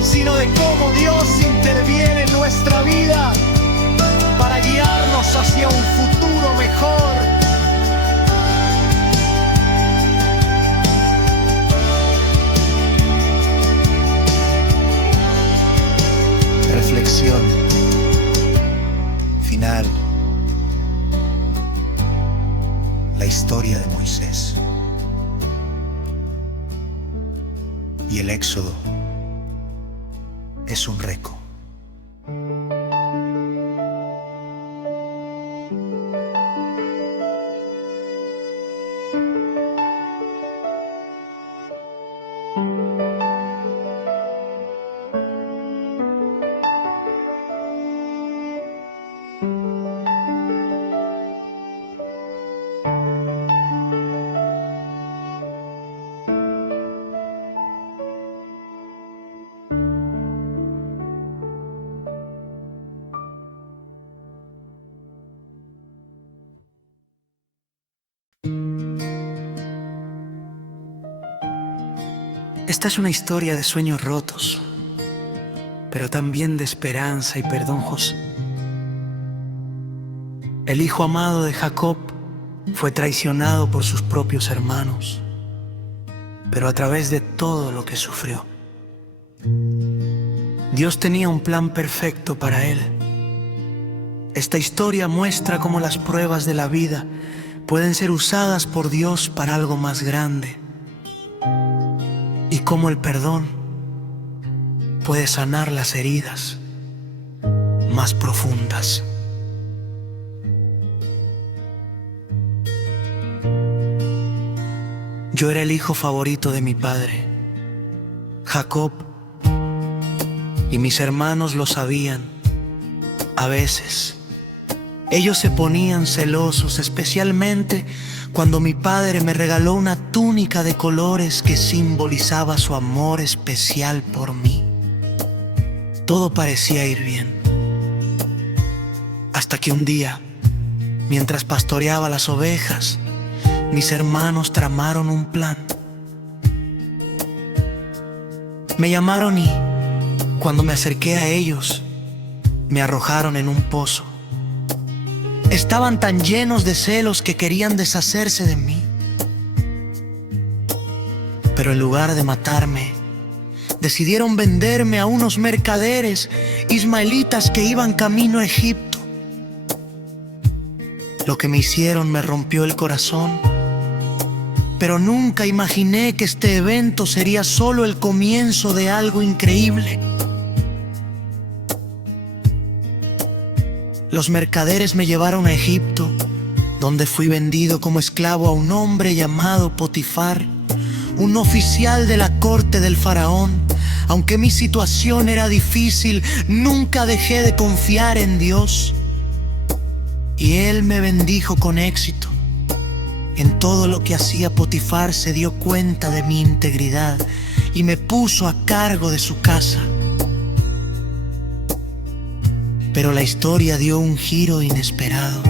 sino de cómo Dios interviene en nuestra vida para guiarnos hacia un futuro mejor. Reflexión final. La historia de Moisés y el Éxodo es un récord. Esta es una historia de sueños rotos, pero también de esperanza y perdón. El hijo amado de Jacob fue traicionado por sus propios hermanos, pero a través de todo lo que sufrió, Dios tenía un plan perfecto para él. Esta historia muestra cómo las pruebas de la vida pueden ser usadas por Dios para algo más grande, y cómo el perdón puede sanar las heridas más profundas. Yo era el hijo favorito de mi padre, Jacob, y mis hermanos lo sabían. A veces, ellos se ponían celosos, especialmente cuando mi padre me regaló una túnica de colores que simbolizaba su amor especial por mí. Todo parecía ir bien, hasta que un día, mientras pastoreaba las ovejas, mis hermanos tramaron un plan. Me llamaron y, cuando me acerqué a ellos, me arrojaron en un pozo. Estaban tan llenos de celos que querían deshacerse de mí. Pero en lugar de matarme, decidieron venderme a unos mercaderes ismaelitas que iban camino a Egipto. Lo que me hicieron me rompió el corazón, pero nunca imaginé que este evento sería solo el comienzo de algo increíble. Los mercaderes me llevaron a Egipto, donde fui vendido como esclavo a un hombre llamado Potifar, un oficial de la corte del faraón. Aunque mi situación era difícil, nunca dejé de confiar en Dios, y Él me bendijo con éxito. En todo lo que hacía, Potifar se dio cuenta de mi integridad y me puso a cargo de su casa. Pero la historia dio un giro inesperado.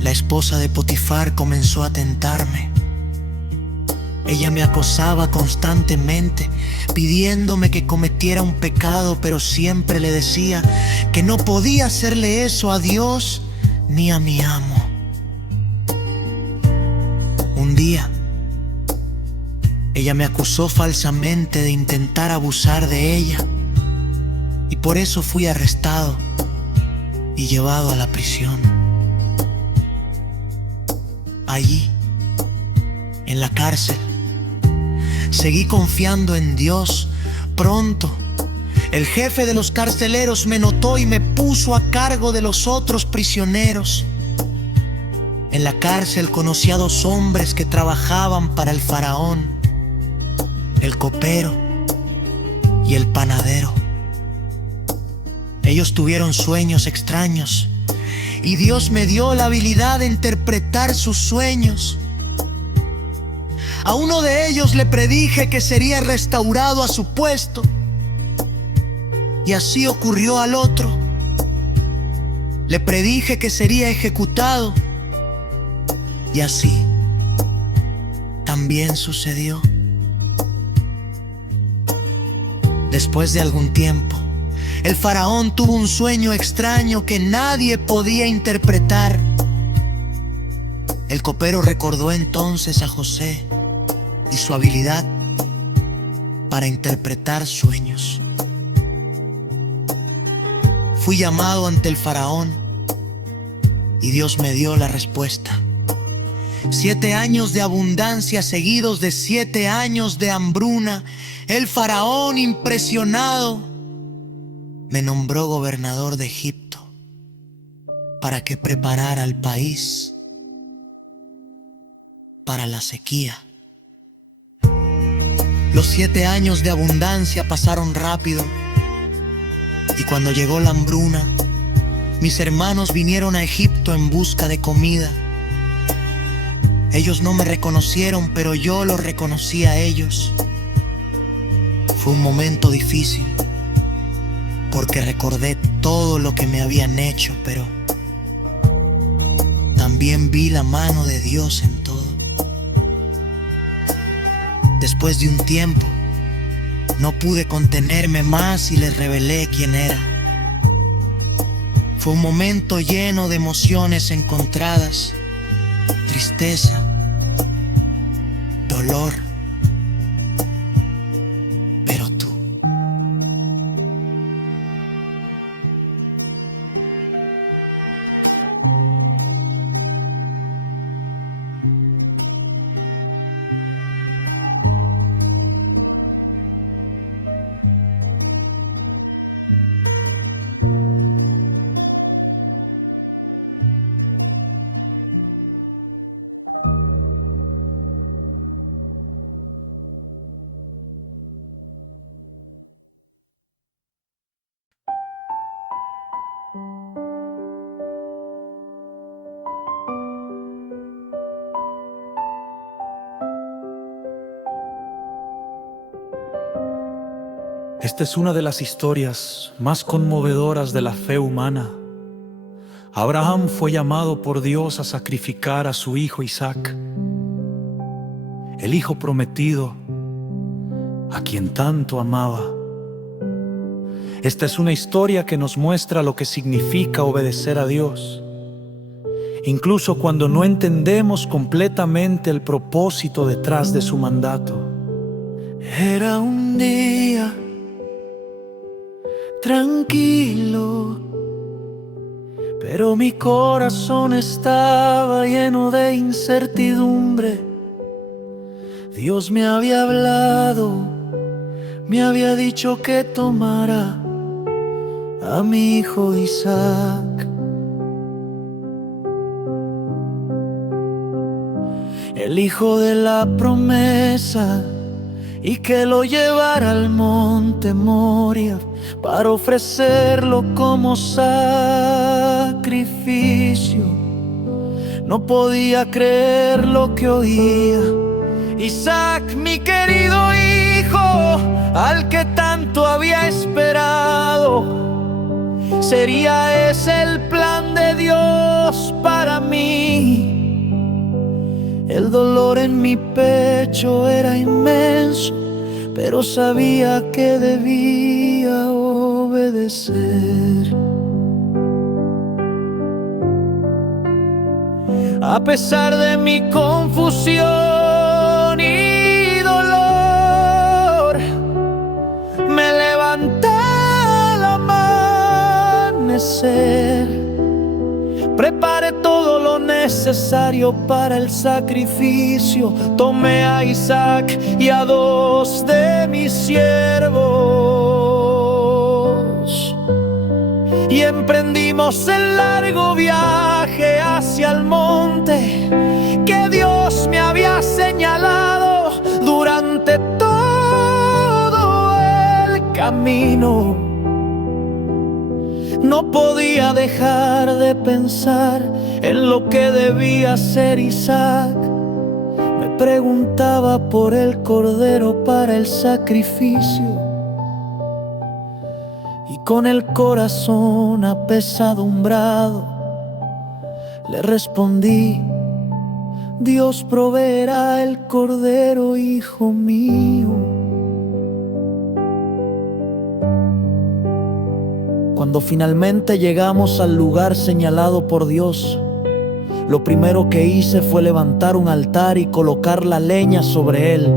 La esposa de Potifar comenzó a tentarme. Ella me acosaba constantemente, pidiéndome que cometiera un pecado, pero siempre le decía que no podía hacerle eso a Dios ni a mi amo. Un día, ella me acusó falsamente de intentar abusar de ella, y por eso fui arrestado y llevado a la prisión. Allí, en la cárcel, seguí confiando en Dios. Pronto, el jefe de los carceleros me notó y me puso a cargo de los otros prisioneros. En la cárcel conocí a 2 hombres que trabajaban para el faraón: el copero y el panadero. Ellos tuvieron sueños extraños y Dios me dio la habilidad de interpretar sus sueños. A uno de ellos le predije que sería restaurado a su puesto, y así ocurrió al otro. Le predije que sería ejecutado, y así también sucedió. Después de algún tiempo, el faraón tuvo un sueño extraño que nadie podía interpretar. El copero recordó entonces a José y su habilidad para interpretar sueños. Fui llamado ante el faraón y Dios me dio la respuesta. 7 años de abundancia seguidos de 7 años de hambruna. El faraón, impresionado, me nombró gobernador de Egipto para que preparara al país para la sequía. Los 7 años de abundancia pasaron rápido, y cuando llegó la hambruna, mis hermanos vinieron a Egipto en busca de comida. Ellos no me reconocieron, pero yo los reconocí a ellos. Fue un momento difícil, porque recordé todo lo que me habían hecho, pero también vi la mano de Dios en todo. Después de un tiempo, no pude contenerme más y les revelé quién era. Fue un momento lleno de emociones encontradas: tristeza, dolor. Pero tú, Esta es una de las historias más conmovedoras de la fe humana. Abraham fue llamado por Dios a sacrificar a su hijo Isaac, el hijo prometido, a quien tanto amaba. Esta es una historia que nos muestra lo que significa obedecer a Dios, incluso cuando no entendemos completamente el propósito detrás de su mandato. era un día tranquilo, pero mi corazón estaba lleno de incertidumbre. Dios me había hablado, me había dicho que tomara a mi hijo Isaac, el hijo de la promesa, y que lo llevara al monte Moria para ofrecerlo como sacrificio. No podía creer lo que oía. Isaac, mi querido hijo, al que tanto había esperado. ¿Sería ese el plan de Dios para mí? El dolor en mi pecho era inmenso, pero sabía que debía obedecer. A pesar de mi confusión y dolor, me levanté al amanecer. Preparé todo lo necesario para el sacrificio. Tomé a Isaac y a 2 de mis siervos y emprendimos el largo viaje hacia el monte que Dios me había señalado. Durante todo el camino No podía dejar de pensar en lo que debía ser Isaac. Me preguntaba por el cordero para el sacrificio, y con el corazón apesadumbrado le respondí: Dios proveerá el cordero, hijo mío. Cuando finalmente llegamos al lugar señalado por Dios, lo primero que hice fue levantar un altar y colocar la leña sobre él.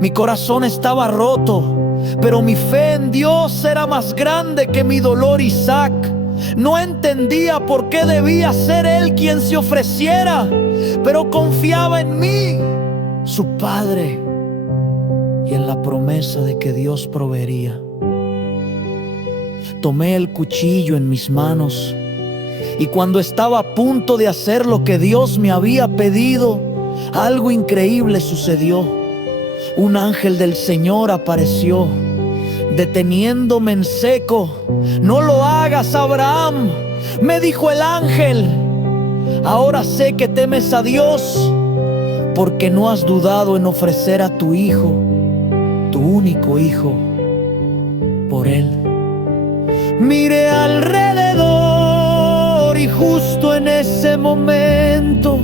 Mi corazón estaba roto, pero mi fe en Dios era más grande que mi dolor. Isaac no entendía por qué debía ser él quien se ofreciera, pero confiaba en mí, su padre, y en la promesa de que Dios proveería. Tomé el cuchillo en mis manos, y cuando estaba a punto de hacer lo que Dios me había pedido, algo increíble sucedió. Un ángel del Señor apareció, deteniéndome en seco. «No lo hagas, Abraham», me dijo el ángel. «Ahora sé que temes a Dios, porque no has dudado en ofrecer a tu hijo, tu único hijo, por él». Miré alrededor y justo en ese momento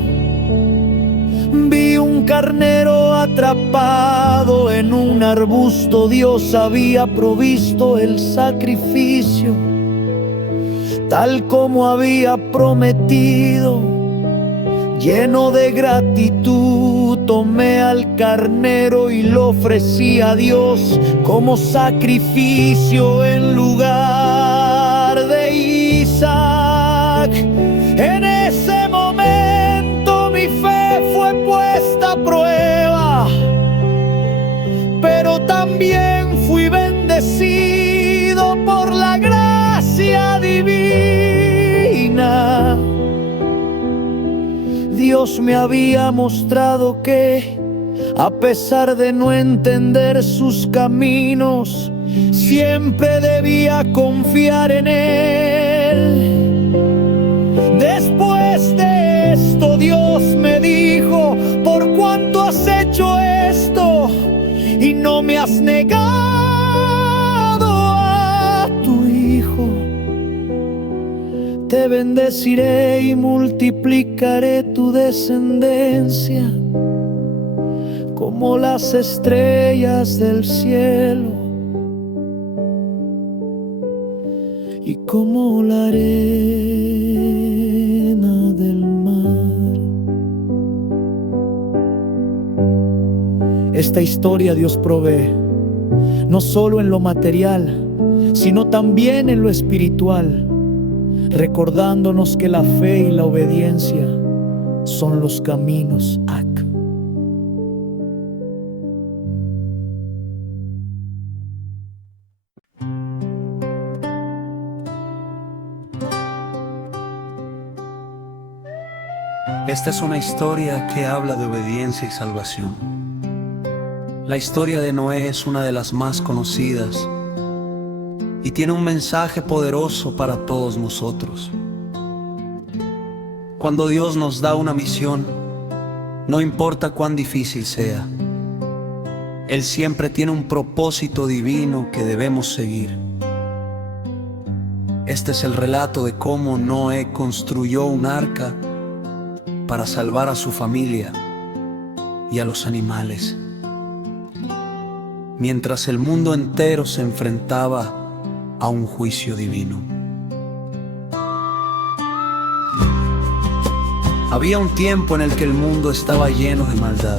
vi un carnero atrapado en un arbusto. Dios había provisto el sacrificio, tal como había prometido. Lleno de gratitud, tomé al carnero y lo ofrecí a Dios como sacrificio en lugar de Isaac. En ese momento mi fe fue puesta a prueba, pero también fui bendecido por la gracia divina. Dios me había mostrado que, a pesar de no entender sus caminos, siempre debía confiar en Él. Después de esto, Dios me dijo: «Por cuanto has hecho esto y no me has negado a tu hijo, te bendeciré y multiplicaré tu descendencia como las estrellas del cielo y como la arena del mar». Esta historia Dios provee, no solo en lo material, sino también en lo espiritual, recordándonos que la fe y la obediencia son los caminos AC. Esta es una historia que habla de obediencia y salvación. La historia de Noé es una de las más conocidas y tiene un mensaje poderoso para todos nosotros. Cuando Dios nos da una misión, no importa cuán difícil sea, Él siempre tiene un propósito divino que debemos seguir. Este es el relato de cómo Noé construyó un arca para salvar a su familia y a los animales, mientras el mundo entero se enfrentaba a un juicio divino. Había un tiempo en el que el mundo estaba lleno de maldad.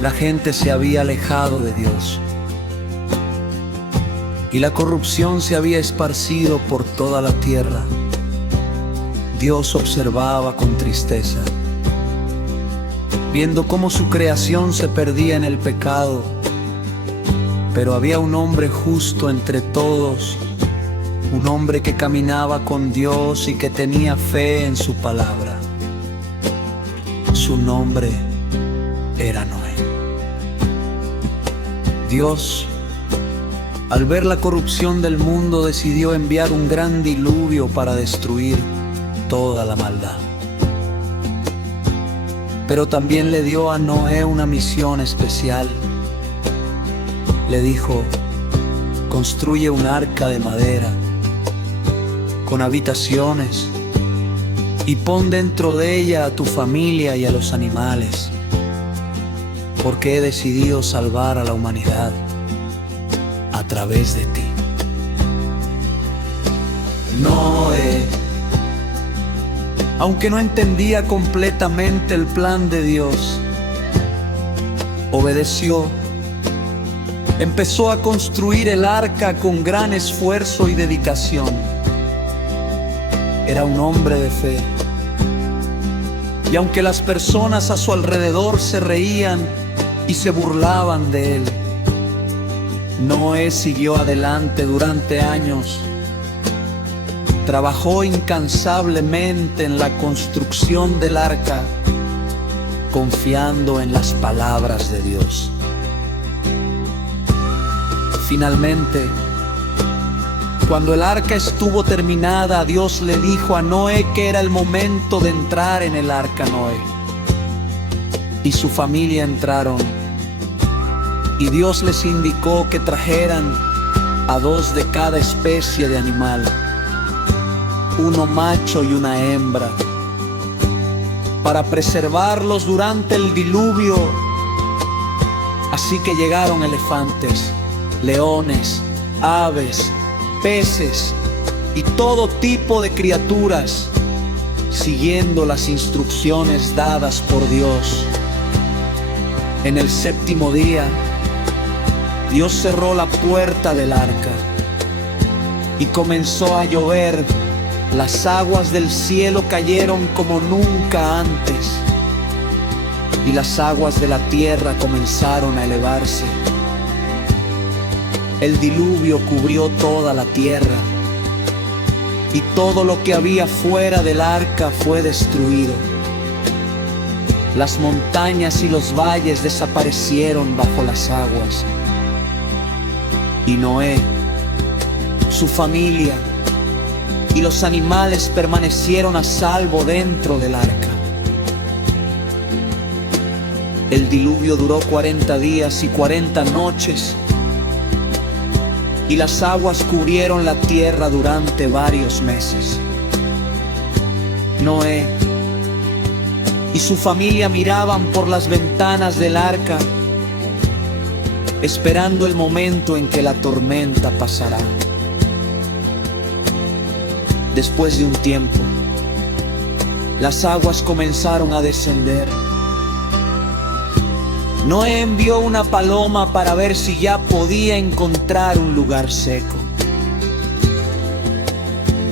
La gente se había alejado de Dios y la corrupción se había esparcido por toda la tierra. Dios observaba con tristeza, viendo cómo su creación se perdía en el pecado. Pero había un hombre justo entre todos, un hombre que caminaba con Dios y que tenía fe en su palabra. Su nombre era Noé. Dios al ver la corrupción del mundo, decidió enviar un gran diluvio para destruir toda la maldad. Pero también le dio a Noé una misión especial. Le dijo: construye un arca de madera con habitaciones y pon dentro de ella a tu familia y a los animales, porque he decidido salvar a la humanidad a través de ti. Noé, aunque no entendía completamente el plan de Dios, obedeció. Empezó a construir el arca con gran esfuerzo y dedicación. Era un hombre de fe. Y aunque las personas a su alrededor se reían y se burlaban de él, Noé siguió adelante durante años. Trabajó incansablemente en la construcción del arca, confiando en las palabras de Dios. Finalmente, cuando el arca estuvo terminada, Dios le dijo a Noé que era el momento de entrar en el arca. Noé y su familia entraron, y Dios les indicó que trajeran a 2 de cada especie de animal, uno macho y una hembra, para preservarlos durante el diluvio. Así que llegaron elefantes, leones, aves, peces y todo tipo de criaturas, siguiendo las instrucciones dadas por Dios. En el 7º día, Dios cerró la puerta del arca y comenzó a llover. Las aguas del cielo cayeron como nunca antes, y las aguas de la tierra comenzaron a elevarse. El diluvio cubrió toda la tierra, y todo lo que había fuera del arca fue destruido. Las montañas y los valles desaparecieron bajo las aguas, y Noé, su familia y los animales permanecieron a salvo dentro del arca. El diluvio duró 40 días y 40 noches, y las aguas cubrieron la tierra durante varios meses. Noé y su familia miraban por las ventanas del arca, esperando el momento en que la tormenta pasará. Después de un tiempo, las aguas comenzaron a descender. Noé envió una paloma para ver si ya podía encontrar un lugar seco.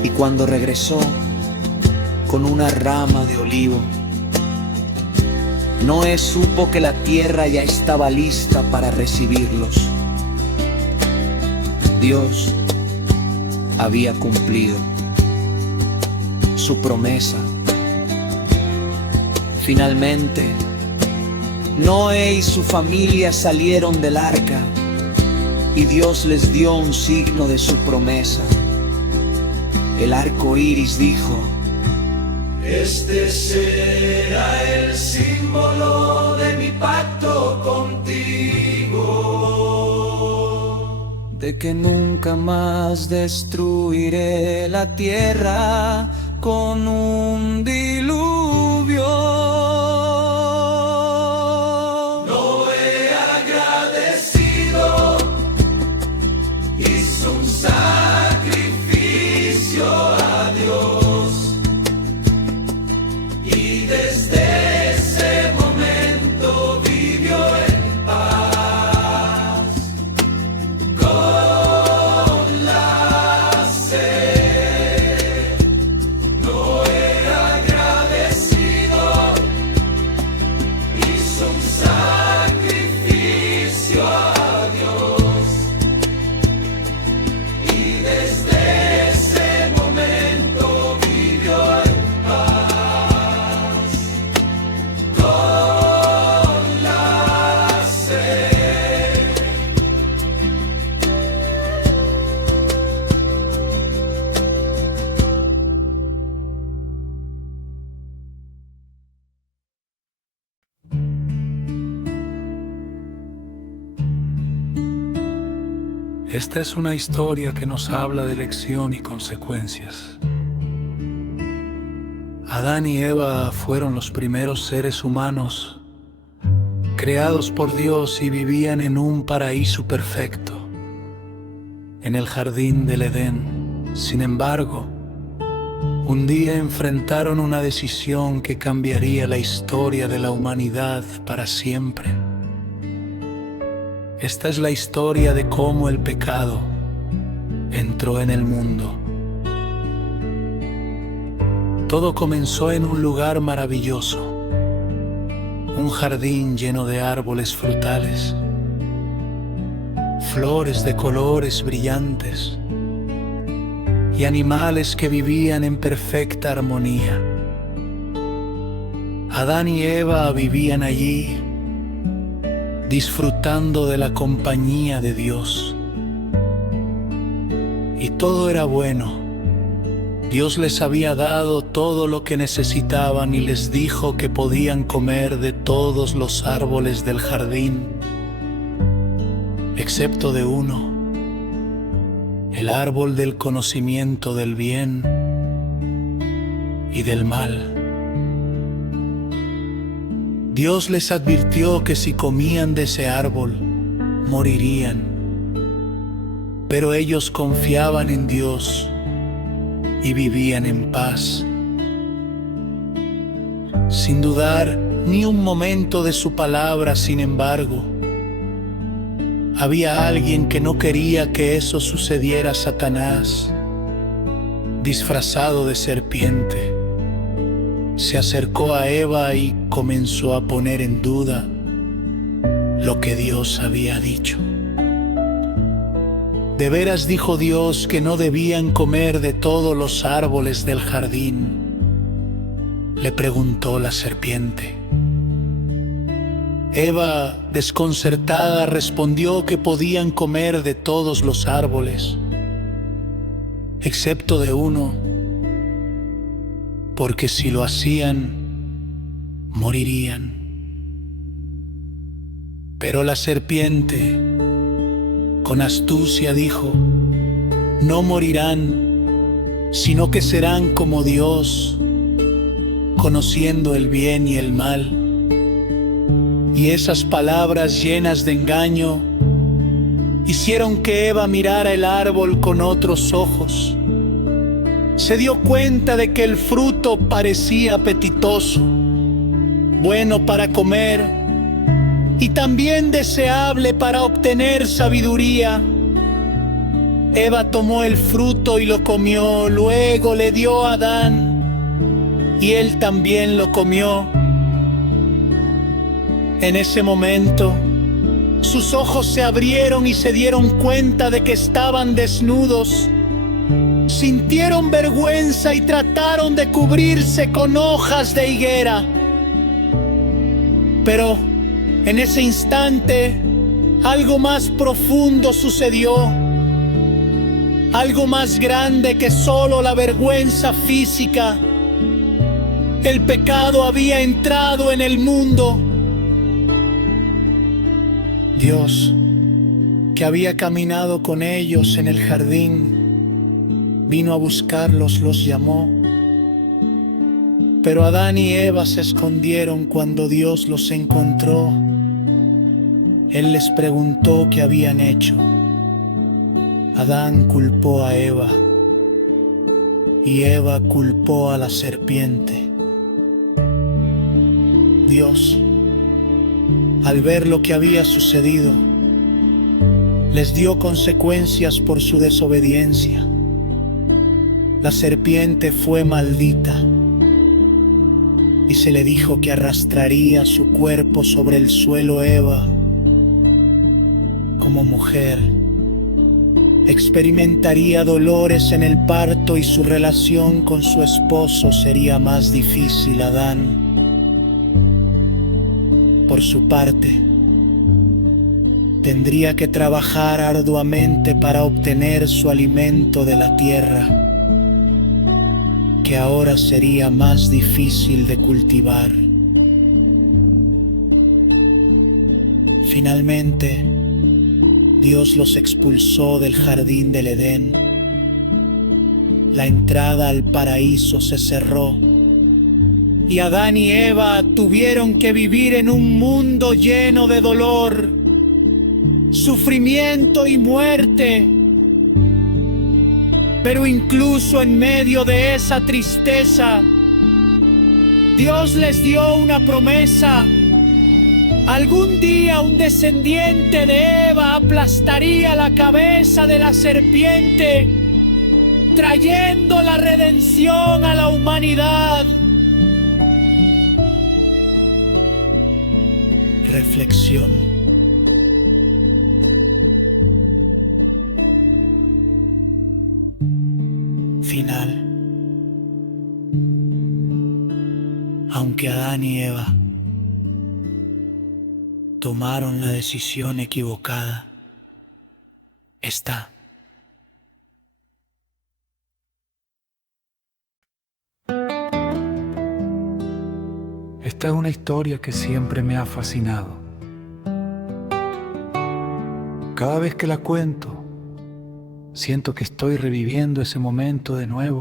Y cuando regresó con una rama de olivo, Noé supo que la tierra ya estaba lista para recibirlos. Dios había cumplido su promesa. Finalmente, Noé y su familia salieron del arca, y Dios les dio un signo de su promesa. El arco iris dijo: este será el símbolo de mi pacto contigo, de que nunca más destruiré la tierra con un diluvio. Noé agradecido hizo un sacrificio a Dios, y desde ese momento vivió en paz con la sed. Noé agradecido Esta es una historia que nos habla de elección y consecuencias. Adán y Eva fueron los primeros seres humanos creados por Dios y vivían en un paraíso perfecto, en el jardín del Edén. Sin embargo, un día enfrentaron una decisión que cambiaría la historia de la humanidad para siempre. Esta es la historia de cómo el pecado entró en el mundo. Todo comenzó en un lugar maravilloso, un jardín lleno de árboles frutales, flores de colores brillantes y animales que vivían en perfecta armonía. Adán y Eva vivían allí, disfrutando de la compañía de Dios. Y todo era bueno. Dios les había dado todo lo que necesitaban y les dijo que podían comer de todos los árboles del jardín, excepto de uno, el árbol del conocimiento del bien y del mal. Dios les advirtió que si comían de ese árbol, morirían. Pero ellos confiaban en Dios y vivían en paz, sin dudar ni un momento de su palabra. Sin embargo, había alguien que no quería que eso sucediera. Satanás, disfrazado de serpiente, se acercó a Eva y comenzó a poner en duda lo que Dios había dicho. ¿De veras dijo Dios que no debían comer de todos los árboles del jardín?, le preguntó la serpiente. Eva, desconcertada, respondió que podían comer de todos los árboles, excepto de uno, porque si lo hacían, morirían. Pero la serpiente, con astucia, dijo: no morirán, sino que serán como Dios, conociendo el bien y el mal. Y esas palabras llenas de engaño hicieron que Eva mirara el árbol con otros ojos. Se dio cuenta de que el fruto parecía apetitoso, bueno para comer y también deseable para obtener sabiduría. Eva tomó el fruto y lo comió, luego le dio a Adán y él también lo comió. En ese momento, sus ojos se abrieron y se dieron cuenta de que estaban desnudos. Sintieron vergüenza y trataron de cubrirse con hojas de higuera. Pero en ese instante, algo más profundo sucedió. Algo más grande que solo la vergüenza física. El pecado había entrado en el mundo. Dios, que había caminado con ellos en el jardín, vino a buscarlos, los llamó. Pero Adán y Eva se escondieron cuando Dios los encontró. Él les preguntó qué habían hecho. Adán culpó a Eva y Eva culpó a la serpiente. Dios, al ver lo que había sucedido, les dio consecuencias por su desobediencia. La serpiente fue maldita y se le dijo que arrastraría su cuerpo sobre el suelo. Eva, como mujer, experimentaría dolores en el parto y su relación con su esposo sería más difícil. Adán, por su parte, tendría que trabajar arduamente para obtener su alimento de la tierra, que ahora sería más difícil de cultivar. Finalmente, Dios los expulsó del jardín del Edén. La entrada al paraíso se cerró y Adán y Eva tuvieron que vivir en un mundo lleno de dolor, sufrimiento y muerte. Pero incluso en medio de esa tristeza, Dios les dio una promesa. Algún día un descendiente de Eva aplastaría la cabeza de la serpiente, trayendo la redención a la humanidad. Reflexión. Final. Aunque Adán y Eva tomaron la decisión equivocada, esta es una historia que siempre me ha fascinado. Cada vez que la cuento, siento que estoy reviviendo ese momento de nuevo.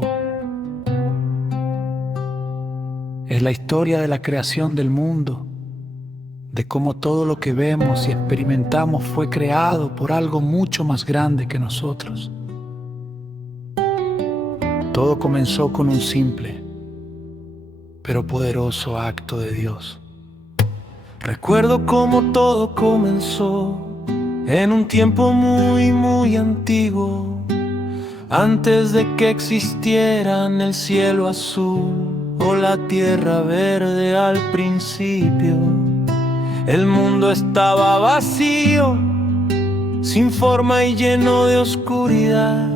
Es la historia de la creación del mundo, de cómo todo lo que vemos y experimentamos fue creado por algo mucho más grande que nosotros. Todo comenzó con un simple pero poderoso acto de Dios. Recuerdo cómo todo comenzó en un tiempo muy antiguo, antes de que existieran el cielo azul o la tierra verde. Al principio el mundo estaba vacío, sin forma y lleno de oscuridad.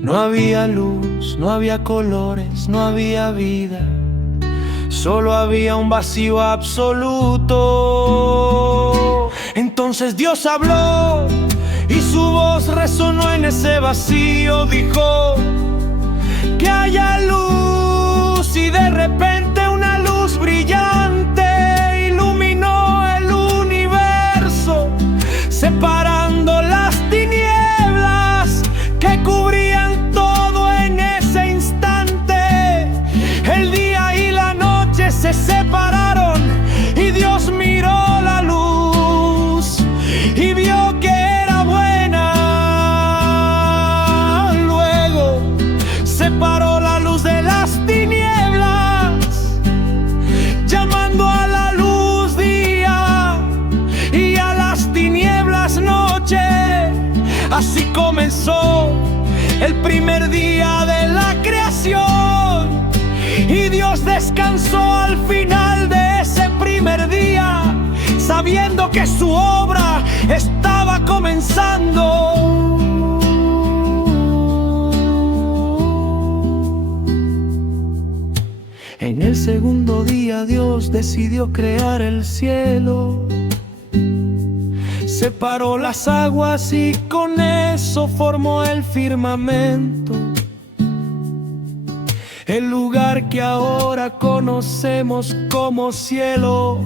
No había luz, no había colores, no había vida, solo había un vacío absoluto. Entonces Dios habló y su voz resonó en ese vacío. Dijo que haya luz, y de repente una luz brillante iluminó el universo, separando las tinieblas que cubrían todo en ese instante. El día y la noche se separaron y Dios miró la luz y vio que era buena. Luego separó la luz de las tinieblas, llamando a la luz día y a las tinieblas noche. Así comenzó el primer día de la creación, y Dios descansó al final de ese primer día, sabiendo que su obra estaba comenzando. En el segundo día Dios decidió crear el cielo, separó las aguas y con eso formó el firmamento, el lugar que ahora conocemos como cielo.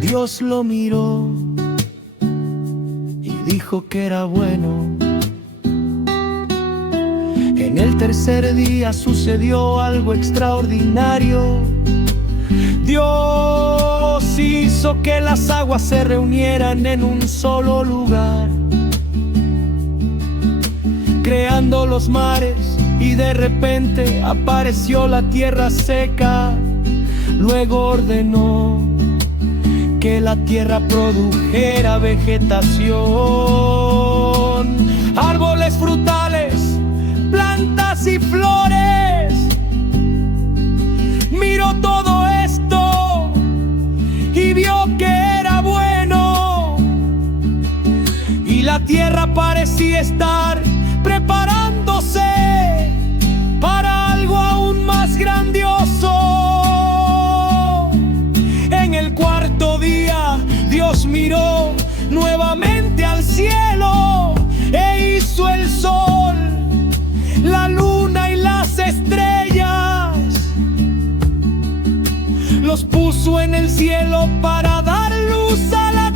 Dios lo miró y dijo que era bueno. En el tercer día sucedió algo extraordinario. Dios hizo que las aguas se reunieran en un solo lugar, creando los mares, y de repente apareció la tierra seca. Luego ordenó que la tierra produjera vegetación, árboles frutales, plantas y flores. Miró todo esto y vio que era bueno, y la tierra parecía estar preparándose para algo aún más grandioso. En el cuarto día Dios miró nuevamente al cielo e hizo el sol, la luna y las estrellas. Los puso en el cielo para dar luz a la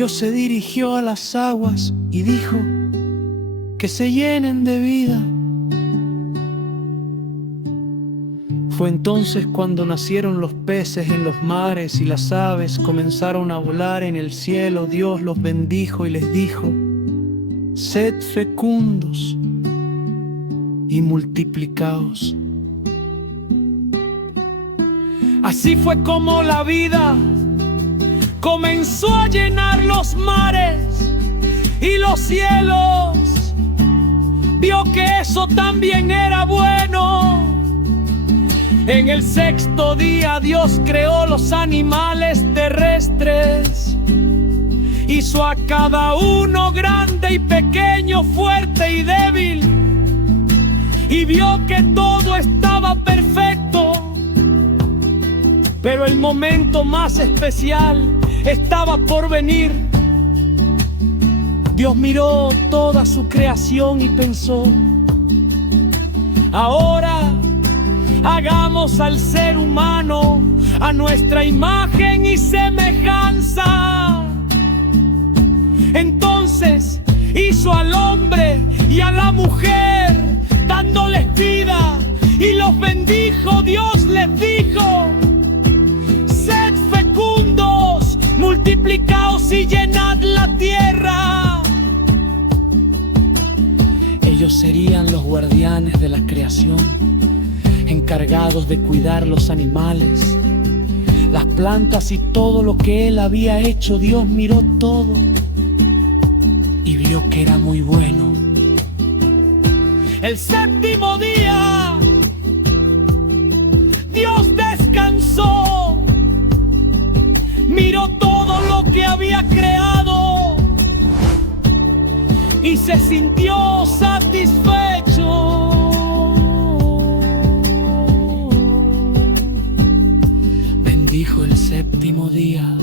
Dios se dirigió a las aguas y dijo: que se llenen de vida. Fue entonces cuando nacieron los peces en los mares y las aves comenzaron a volar en el cielo. Dios los bendijo y les dijo: sed fecundos y multiplicaos. Así fue como la vida comenzó a llenar los mares y los cielos. Vio que eso también era bueno. En el sexto día Dios creó los animales terrestres. Hizo a cada uno grande y pequeño, fuerte y débil. Y vio que todo estaba perfecto. Pero el momento más especial estaba por venir. Dios miró toda su creación y pensó: ahora hagamos al ser humano a nuestra imagen y semejanza. Entonces hizo al hombre y a la mujer, dándoles vida, y los bendijo. Dios les dijo: sed fecundos, multiplicaos y llenad la tierra. Ellos serían los guardianes de la creación, encargados de cuidar los animales, las plantas y todo lo que Él había hecho. Dios miró todo y vio que era muy bueno. El séptimo día Dios descansó, miró todo lo que había creado y se sintió satisfecho. Bendijo el séptimo día